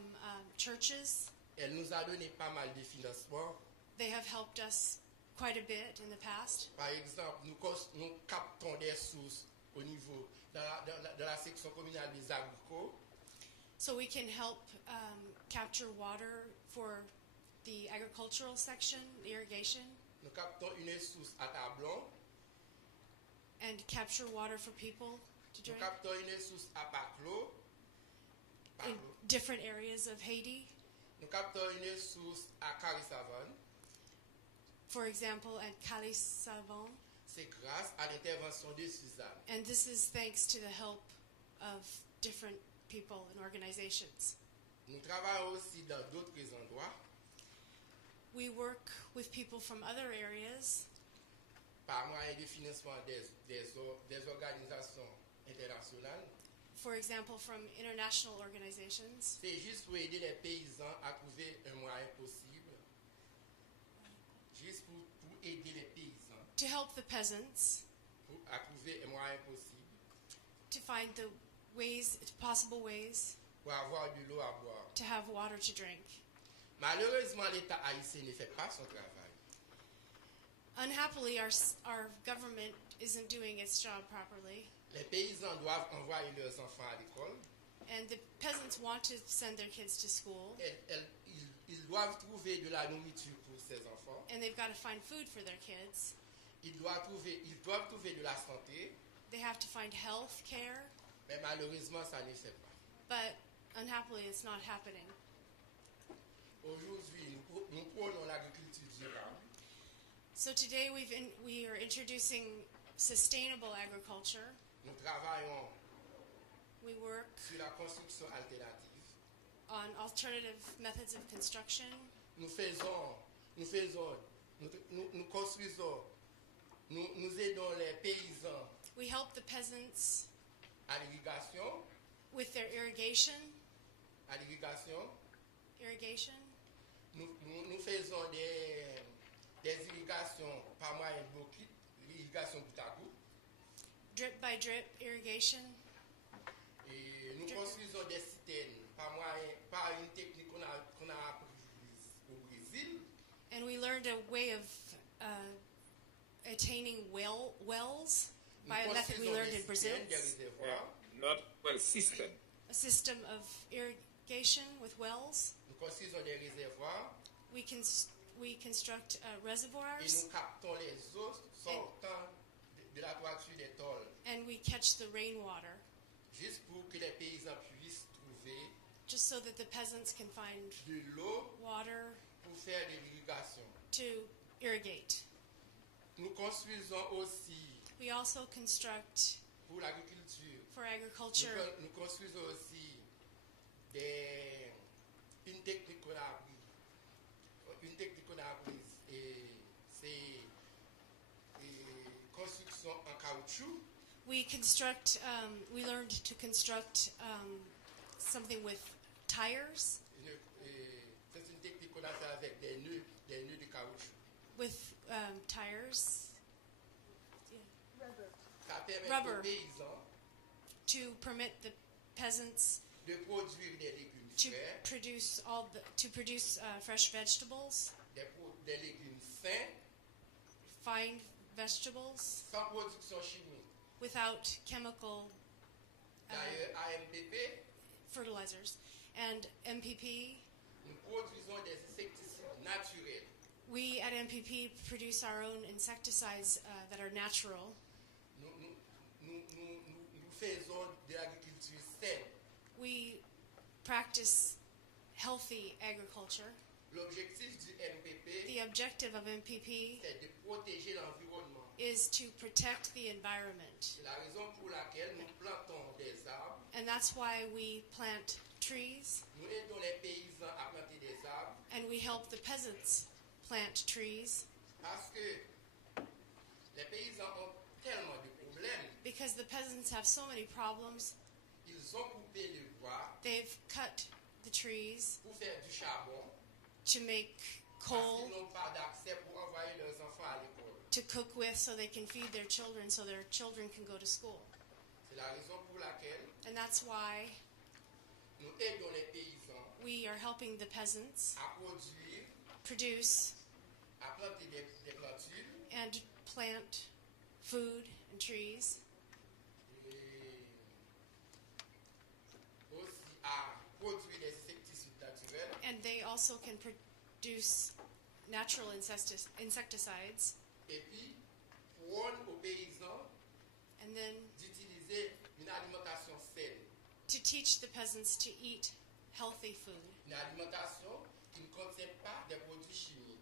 churches. Elle nous a donné pas mal de financement. They have helped us quite a bit in the past. Par exemple, nous captons des sources au niveau de la section communale des agricoles. So we can help capture water for the agricultural section, the irrigation, Nous captons une source à Tablon. and capture water for people to Nous drink captons une source à Baclo. in different areas of Haiti. Nous captons une source à Chavannes. For example, at Cali Savon. C'est grâce à l'intervention de Suzanne. And this is thanks to the help of different people and organizations. Nous travaillons aussi dans d'autres endroits We work with people from other areas par moyen de financement des organisations internationales. for example, from international organizations, C'est juste pour aider les paysans à trouver un moyen possible. Juste pour aider les paysans to help the peasants à trouver un moyen possible to find the possible ways pour avoir de l'eau à boire. to have water to drink. Malheureusement, l'État haïtien ne fait pas son travail. Unhappily, our government isn't doing its job properly, Les paysans doivent envoyer leurs enfants à l'école. and the peasants want to send their kids to school, Ils doivent trouver de la nourriture pour ces enfants. and they've got to find food for their kids. Ils doivent trouver de la santé. They have to find health care, Mais malheureusement, ça ne fait pas. but unhappily, it's not happening. Aujourd'hui, nous prenons l'agriculture durable. So today we are introducing sustainable agriculture. Nous travaillons We work sur la construction alternative. on alternative methods of construction. Nous construisons, nous aidons les paysans We help the peasants à l'irrigation, with their irrigation. Nous faisons des irrigations par moyen de bouquet, l'irrigation bout à bout. Drip by drip irrigation. Et nous construisons des citernes par une technique qu'on a apprise au Brésil. And we learned a way of attaining wells by a method we learned in Brazil. Not well system. A system of irrigation with wells. Nous construisons des réservoirs We construct et reservoirs, nous captons les eaux sortant de la toiture des tôles, and we catch the rainwater, juste pour que les paysans puissent trouver just so that the peasants can find de l'eau water pour faire de l'irrigation. to irrigate. Nous construisons aussi We also construct pour l'agriculture. for agriculture. Nous construisons aussi une technique qu'on a apprise. Et c'est construction en caoutchouc. We learned to construct something with tires, C'est une technique qu'on a fait avec des nœuds de caoutchouc. with tires Ça permet Rubber. aux paysans to permit the peasants de produire des légumes to frais, produce fresh vegetables, des légumes sains, fine vegetables, sans production chimique. without chemical D'ailleurs, à MPP, fertilizers. And MPP, nous produisons des insecticides naturels. we at MPP produce our own insecticides that are natural. Nous faisons de l'agriculture saine. We practice healthy agriculture. L'objectif du MPP, The objective of MPP c'est de protéger l'environnement. is to protect the environment. C'est la raison pour laquelle nous plantons des arbres. And that's why we plant trees, Nous aidons les paysans à planter des arbres and we help the peasants plant trees, parce que les paysans ont tellement de problèmes. because the peasants have so many problems. Ils ont coupé le bois They've cut the trees pour faire du charbon to make parce coal qu'ils n'ont pas d'accès pour envoyer leurs enfants à l'école. to cook with so they can feed their children so their children can go to school. C'est la raison pour laquelle And that's why nous aidons les paysans we are helping the peasants à produire, produce à planter des plantules and plant food and trees, et aussi à produire des insecticides naturels and they also can produce natural insecticides, et puis prône aux paysans and then d'utiliser une alimentation saine, to teach the peasants to eat healthy food, une alimentation qui ne contient pas des produits chimiques.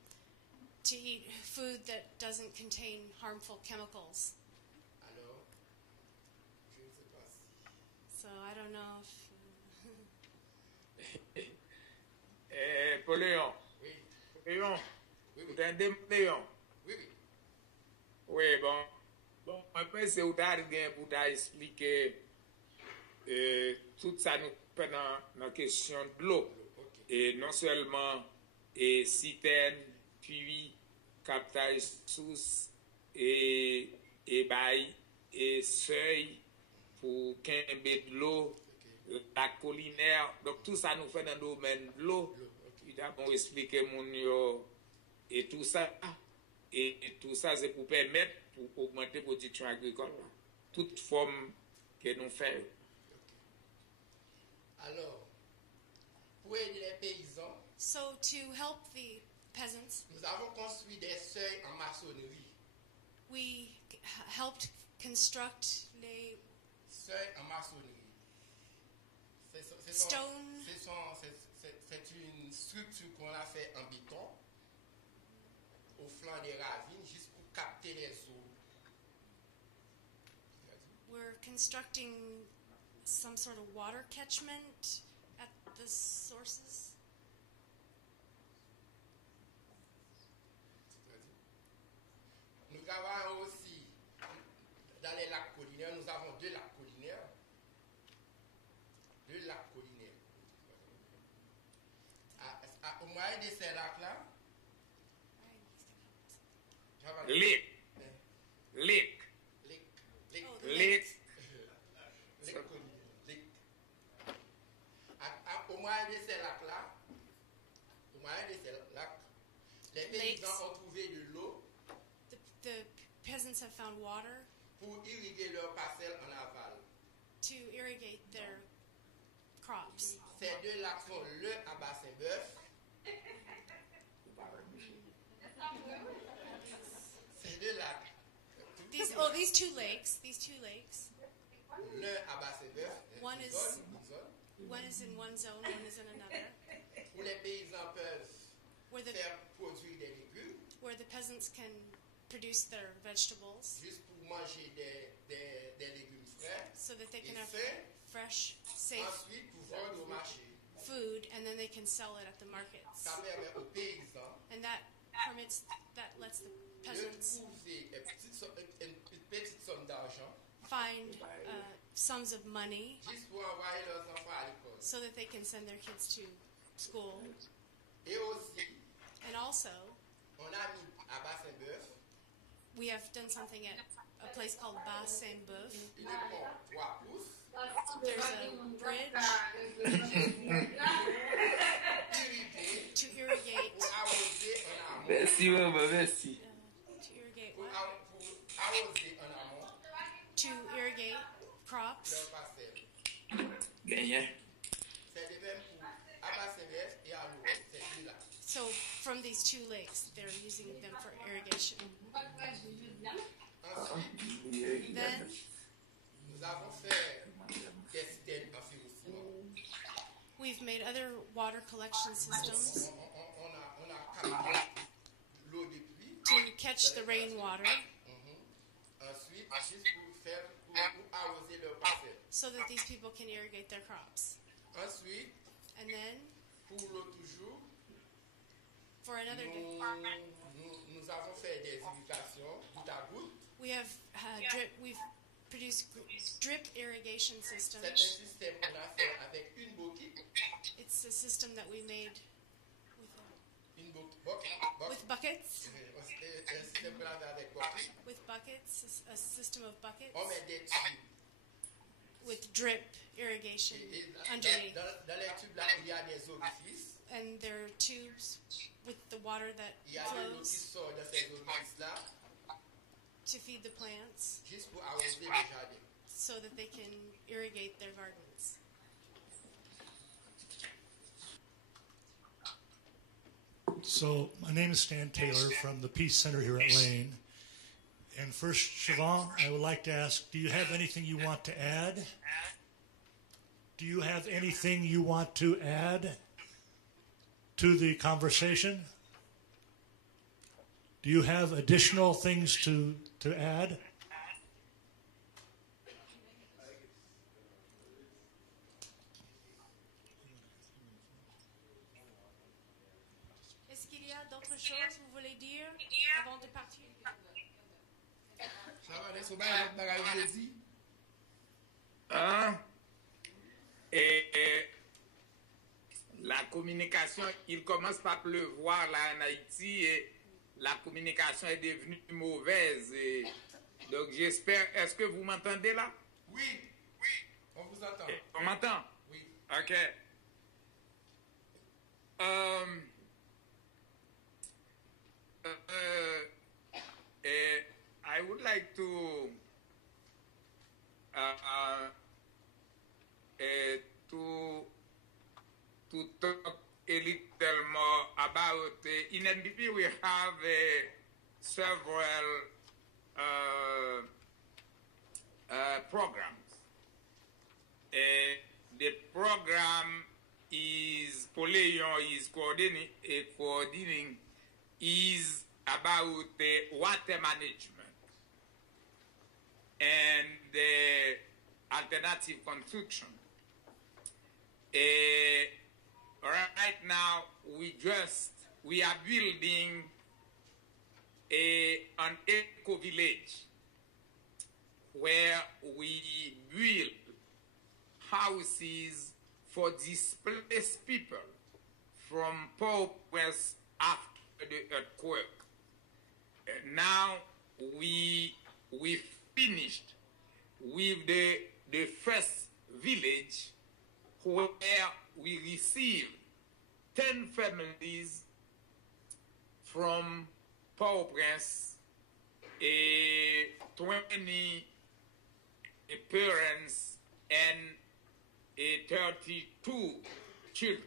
to eat food that doesn't contain harmful chemicals. Alors, je ne sais pas si... So I don't know if... Léon. Oui, Léon. oui, Vous entendez, Léon? oui, oui. Oui, bon, après, c'est où t'as rien pour t'expliquer tout ça nous fait dans la question de l'eau. Et non seulement citerne, puits, captage source et bail et seuil pour quimber de l'eau, la collinaire. Donc tout ça nous fait dans le domaine de l'eau. Il a bon expliquer mon yo et tout ça. Et tout ça, c'est pour permettre, pour augmenter la production agricole. Toute forme que nous faisons. Alors, pour aider les paysans, So to help the peasants, nous avons construit des seuils en maçonnerie. we helped construct les Seuils en maçonnerie. Stone. C'est une structure qu'on a fait en béton au flanc des ravines juste pour capter les eaux. We're constructing some sort of water catchment at the sources. Nous travaillons aussi dans les lacs collinaires. Nous avons 2 lacs collinaires. 2 lacs collinaires. Au moyen de ces lacs-là, Lick. Au moyen de ces lacs-là, les paysans ont trouvé de l'eau The peasants have found water pour irriguer leurs parcelles en aval. to irrigate their crops. Ces 2 lacs sont le à Bassin-Bœuf. Ces 2 lacs. These two lakes. L'un à Bassin-Bœuf. One is- une zone, One is in one zone, one is in another. où les paysans peuvent Where the faire produire des légumes peasants can produce their vegetables, juste pour manger des légumes frais. so that they can Et have sains, fresh, safe ensuite pour vendre au marché. food, and then they can sell it at the markets. Ça permet aux paysans And that lets the de peasants trouver une petite somme d'argent find sums of money juste pour envoyer leurs enfants à l'école. so that they can send their kids to school. Et aussi, And also, on a mis à Bassin-Bœuf we have done something at a place called Bas-Saint-Boeuf. une pompe 3 pouces There's a bridge irriguée to irrigate pour arroser en amont. Merci, maman, merci. to irrigate Pour what? arroser en amont To irrigate crops. leurs parcelles. Gagné. C'est de même pour à Bassin-Bœuf et à l'eau. C'est 2 lacs. So from these 2 lakes, they're using them for irrigation. Ensuite, Then nous avons fait des systèmes en fibrociment. we've made other water collection systems On a capté l'eau de pluie. to catch the rainwater Ensuite, juste pour arroser leurs parcelles. so that these people can irrigate their crops. Ensuite, And then pour l'eau toujours, for another day, nous avons fait des irrigations goutte à goutte. we have we've produced drip irrigation C'est un systems. système qu'on a fait avec une boquille, It's a system that we made with une With buckets? Un système pour laver avec bucket. With buckets, a system of buckets? On met des tubes. With drip irrigation Et underneath. dans les tubes là, il y a des orifices. And there are tubes with the water that Il y a de l'eau qui flows sort de ces orifices là. to feed the plants Juste pour arroser le jardin. so that they can irrigate their gardens. So my name is Stan Taylor from the Peace Center here at Lane. And first, Chavannes, I would like to ask, do you have anything you want to add? Do you have anything you want to add to the conversation? Do you have additional things to add? Est-ce qu'il y a d'autres choses que vous voulez dire avant de partir? Chavannes, on va aller dans la jeudi. La communication, il commence par pleuvoir là en Haïti et la communication est devenue mauvaise. Donc j'espère, est-ce que vous m'entendez là? Oui, on vous entend. On m'entend? Oui. Ok. I would like to talk a little more about in NBP we have several programs. The program is Poléon is coordinating is about the water management and the alternative construction. Right now, we are building an eco village where we build houses for displaced people from Port-au-Prince after the earthquake. Now we finished with the first village where we received 10 families from Port-au-Prince, 20 parents, and 32 children.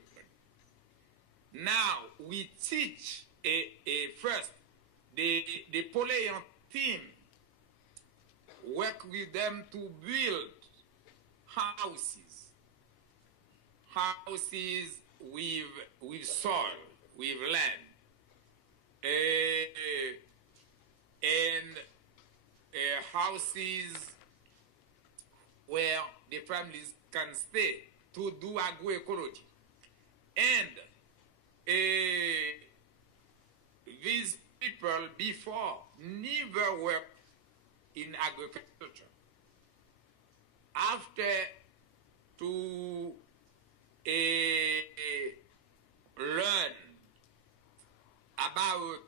Now we teach first the Poléon team, work with them to build houses with soil, with land, and houses where the families can stay to do agroecology. And these people before never worked in agriculture. After to learn about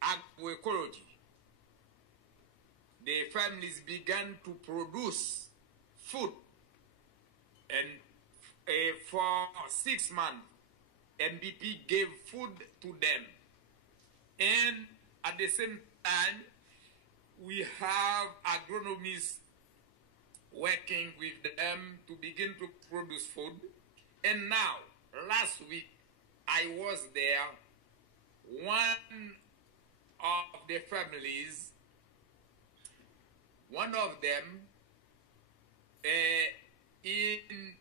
agroecology, the families began to produce food, and for 6 months, NBP gave food to them. And at the same time, we have agronomists working with them to begin to produce food. And now, last week, I was there. One of the families, one of them, in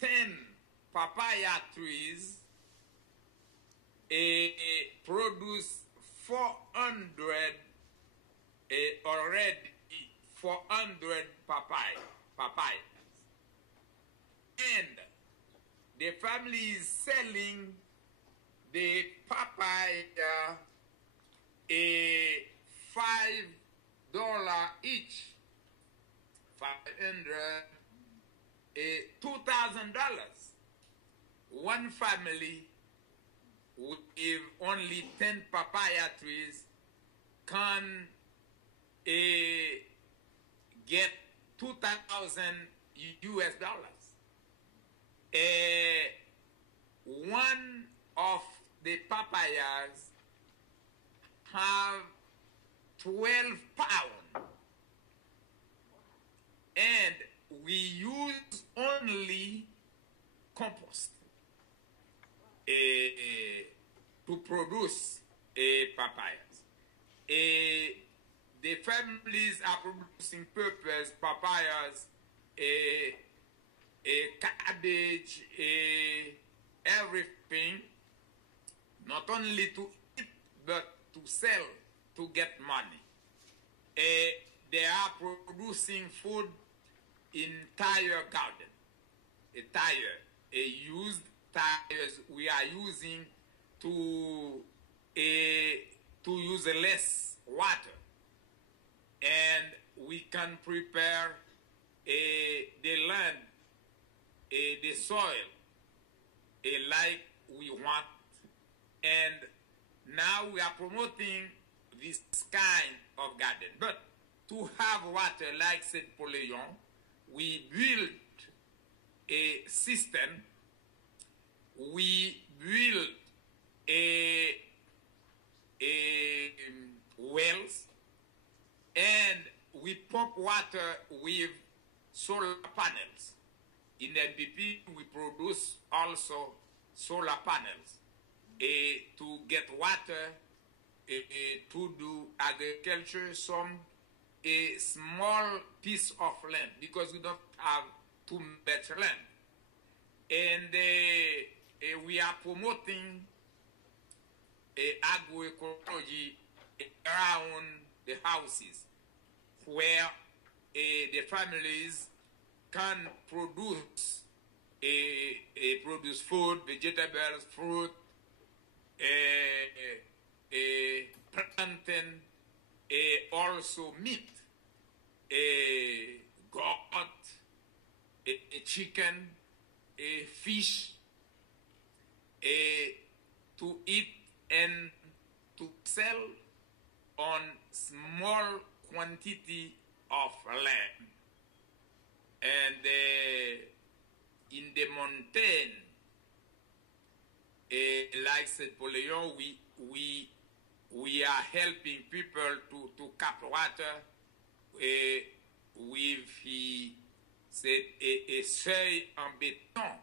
10 papaya trees, produce 400 already 400 papayas. And the family is selling the papaya $5 each. $2,000. One family with only 10 papaya trees can get 2,000 US dollars. One of the papayas have 12 pounds, and we use only compost to produce papayas. The families are producing peppers, papayas, cabbage, everything, not only to eat but to sell to get money. They are producing food in tire garden. Used tires we are using to use less water, and we can prepare the land, the soil, like we want. And now we are promoting this kind of garden. But to have water, like said Poléon, we built a system, we built wells, and we pump water with solar panels. In NPP, we produce also solar panels to get water to do agriculture, a small piece of land, because we don't have too much land. And we are promoting agroecology around the houses, where the families can produce produce food, vegetables, fruit, plantain, also meat, goat, chicken, fish, to eat and to sell on small quantity of land. And in the mountain, like said Poléon, we are helping people to cap water with, he said, a seuil en béton,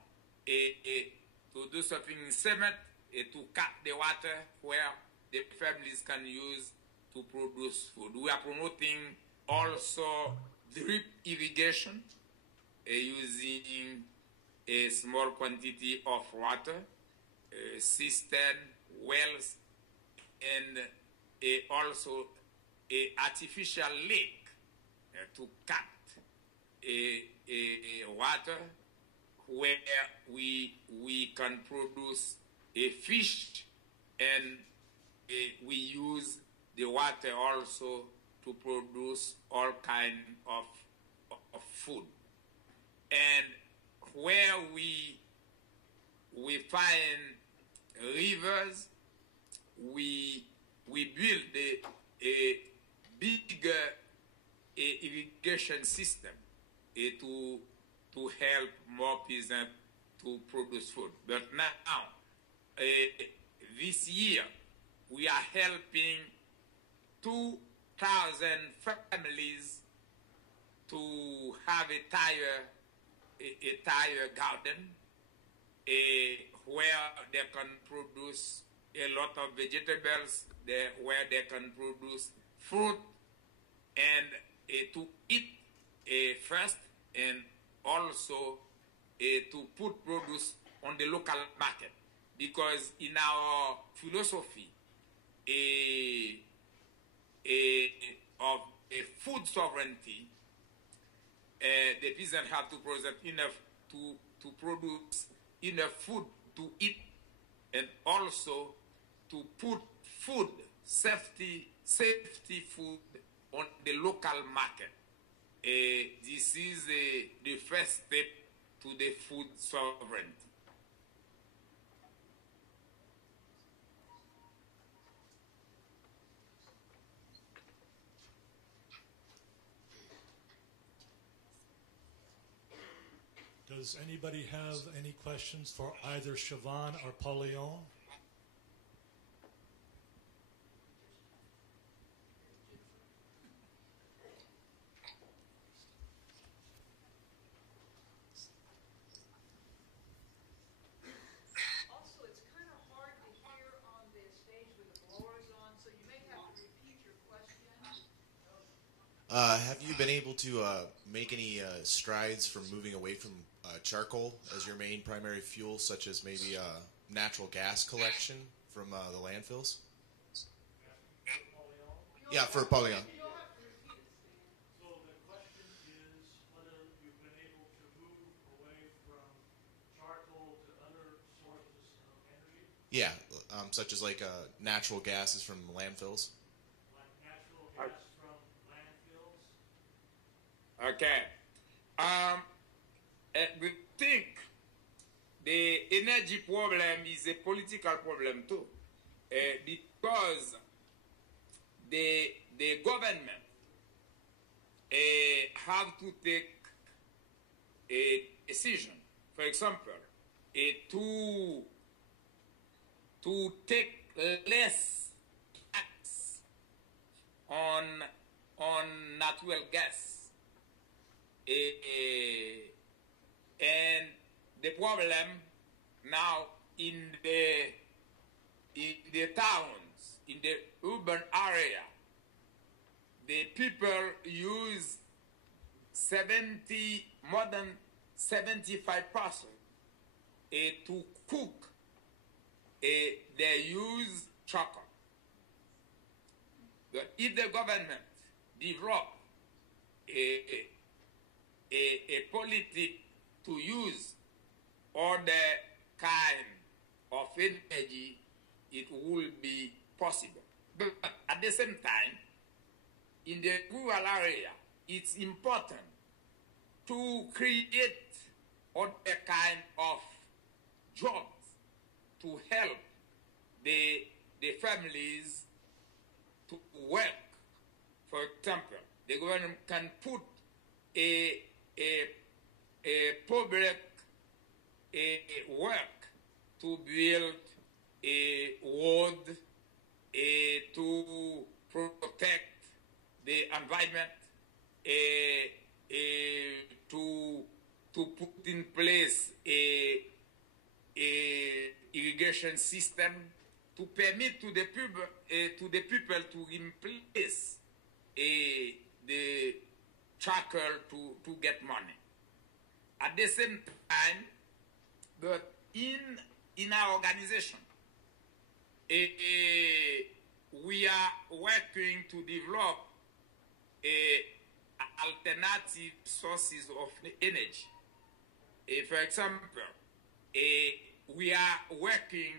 to do something in cement, to cap the water where the families can use to produce food. We are promoting also drip irrigation, using a small quantity of water, cistern, wells, and also a artificial lake to cut water, where we can produce a fish, and we use the water also to produce all kind of food. And where we find rivers, we build a bigger irrigation system to help more peasants to produce food. But now, this year, we are helping 2,000 families to have a tire garden, where they can produce a lot of vegetables, where they can produce fruit, and to eat first, and also to put produce on the local market. Because in our philosophy of food sovereignty, the peasants have to produce enough to produce enough food to eat, and also to put food, safety food on the local market. This is the first step to the food sovereignty. Does anybody have any questions for either Chavannes or Paulion? Have you been able to make any strides from moving away from charcoal as your main primary fuel, such as maybe natural gas collection from the landfills? Yeah, for Paulion. So the question is whether you've been able to move away from charcoal to other sources of energy? Yeah, such as like natural gases from landfills. Like natural gas from landfills? Okay. We think the energy problem is a political problem too, because the government have to take a decision. For example, to take less tax on natural gas. And the problem now in the towns, in the urban area, the people use more than 75% to cook. They use charcoal. But if the government develop a politic to use other kind of energy, it will be possible. But at the same time, in the rural area, it's important to create other kind of jobs to help the families to work. For example, the government can put a public work to build a road, to protect the environment, to put in place a irrigation system to permit to the people to replace the charcoal to get money. At the same time, but in our organization, we are working to develop alternative sources of energy. For example, we are working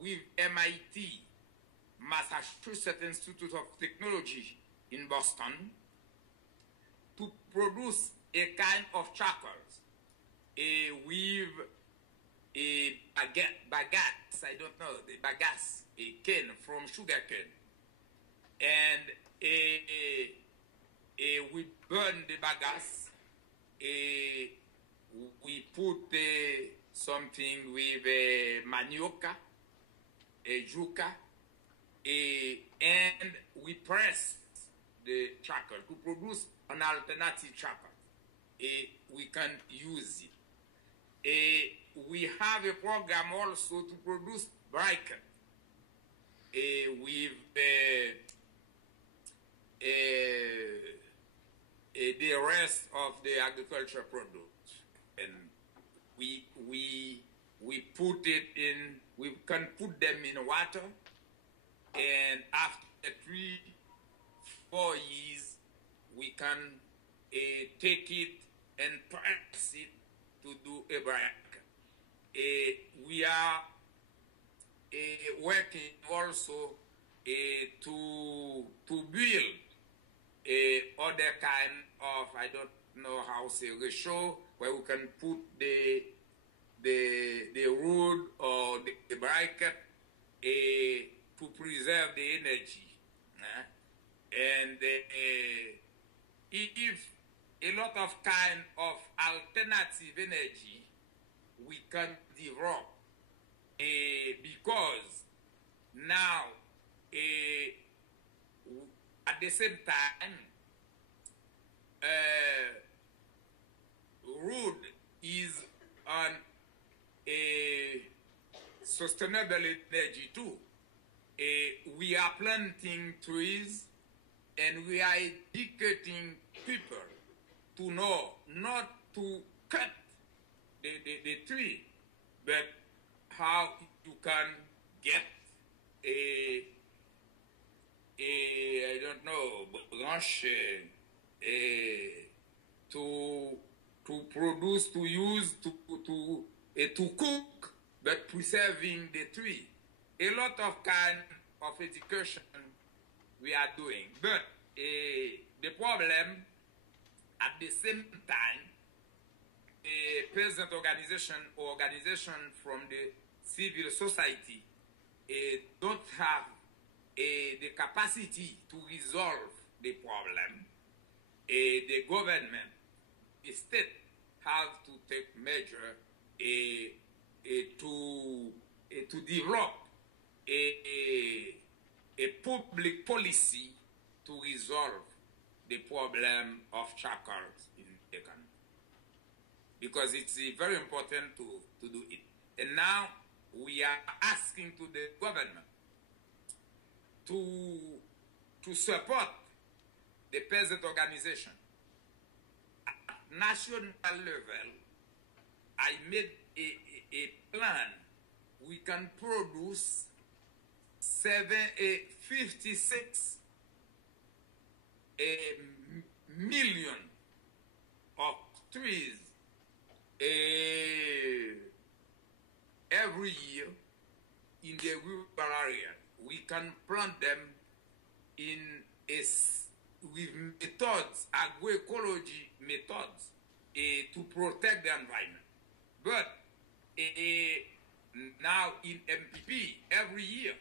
with MIT, Massachusetts Institute of Technology in Boston, to produce a kind of charcoals with a bagasse, I don't know, the bagasse, a cane from sugar cane. And we burn the bagasse, we put something with manioca, juca, and we press the charcoal to produce an alternative charcoal. We can use it. We have a program also to produce briquette with the rest of the agriculture products, and we put it in. We can put them in water, and after 3-4 years, we can take it and press it to do a briquette. We are working also to build other kind of, I don't know how to say, ratio, where we can put the wood or the briquette to preserve the energy. And if a lot of kind of alternative energy we can develop because now at the same time road is on a sustainable energy too. We are planting trees and we are educating people to know not to cut the tree, but how you can get I don't know, branch to produce, to use, to cook, but preserving the tree. A lot of kind of education we are doing, but the problem at the same time, a peasant organization or organization from the civil society don't have the capacity to resolve the problem. The government, the state, have to take measure to develop a public policy to resolve the problem of charcoal in the country. Because it's very important to do it. And now we are asking to the government to support the peasant organization. At national level, I made a plan. We can produce 56 million of trees every year in the rural area. We can plant them with methods, agroecology methods, to protect the environment. But now in MPP, every year,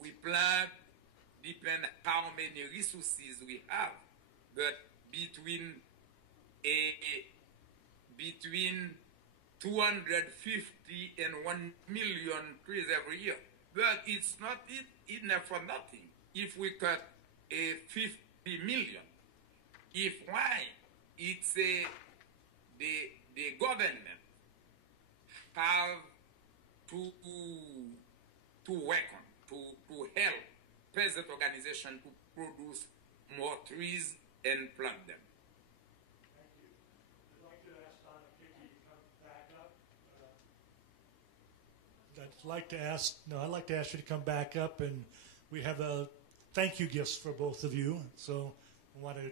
we plant, depend how many resources we have, but between 250 and 1 million trees every year. But it's not enough for nothing if we cut 50 million. If why? It's the government have to work on, to help peasant organization to produce more trees and plant them. Thank you. I'd like to ask Donna Kiki to come back up. I'd like to ask you to come back up, and we have a thank you gifts for both of you. So I want to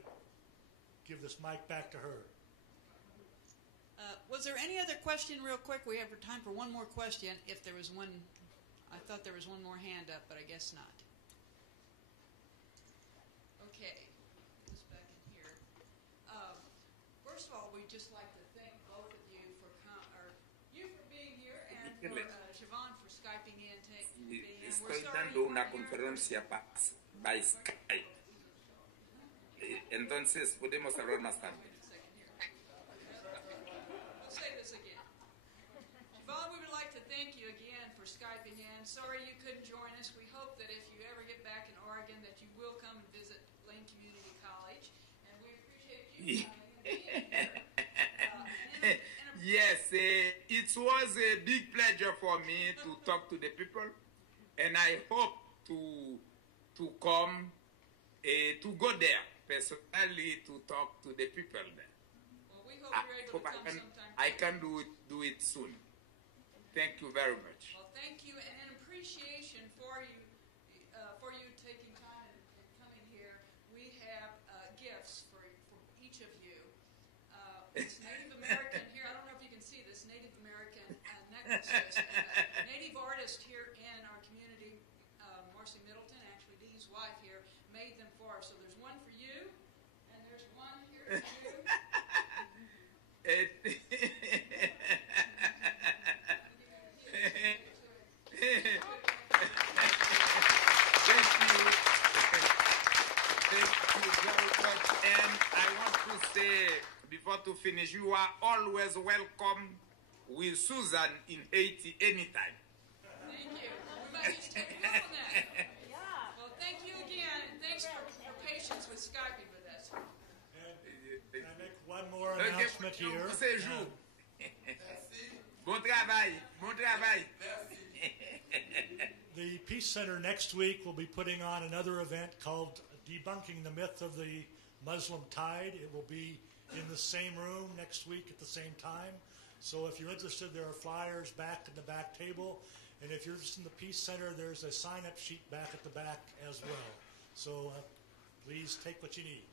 give this mic back to her. Was there any other question real quick? We have time for one more question. If there was one, I thought there was one more hand up, but I guess not. Okay, this back in here. First of all, we'd just like to thank both of you for being here and for Chavannes for Skyping in. Estoy dando una conferencia by Skype. Entonces podemos hablar más tarde. Chavannes, we would like to thank you again for Skyping in. Sorry you couldn't join us. We hope that if you ever get back in Oregon that you will come and visit Lane Community College. And we appreciate you coming and being here. Yes, it was a big pleasure for me to talk to the people. And I hope to come, to go there personally to talk to the people there. Well, we hope you're able to come sometime. I can do it soon. Thank you very much. Well, thank you, and in appreciation for you taking time and coming here, we have gifts for each of you. It's Native American here. I don't know if you can see this Native American necklaces. Native artist here in our community, Marcy Middleton, actually Dee's wife here, made them for us. So there's one for you, and there's one here for you. Thank you very much. And I want to say finish, you are always welcome with Susan in Haiti anytime. Thank you. We might just take you up on that. Yeah. Well, thank you again, and thanks for your patience with Skyping with us. Can I make one more announcement here? Bon travail. Bon travail. The Peace Center next week will be putting on another event called Debunking the Myth of the Muslim Tide. It will be in the same room next week at the same time. So if you're interested, there are flyers back at the back table. And if you're interested in the Peace Center, there's a sign-up sheet back at the back as well. So please take what you need.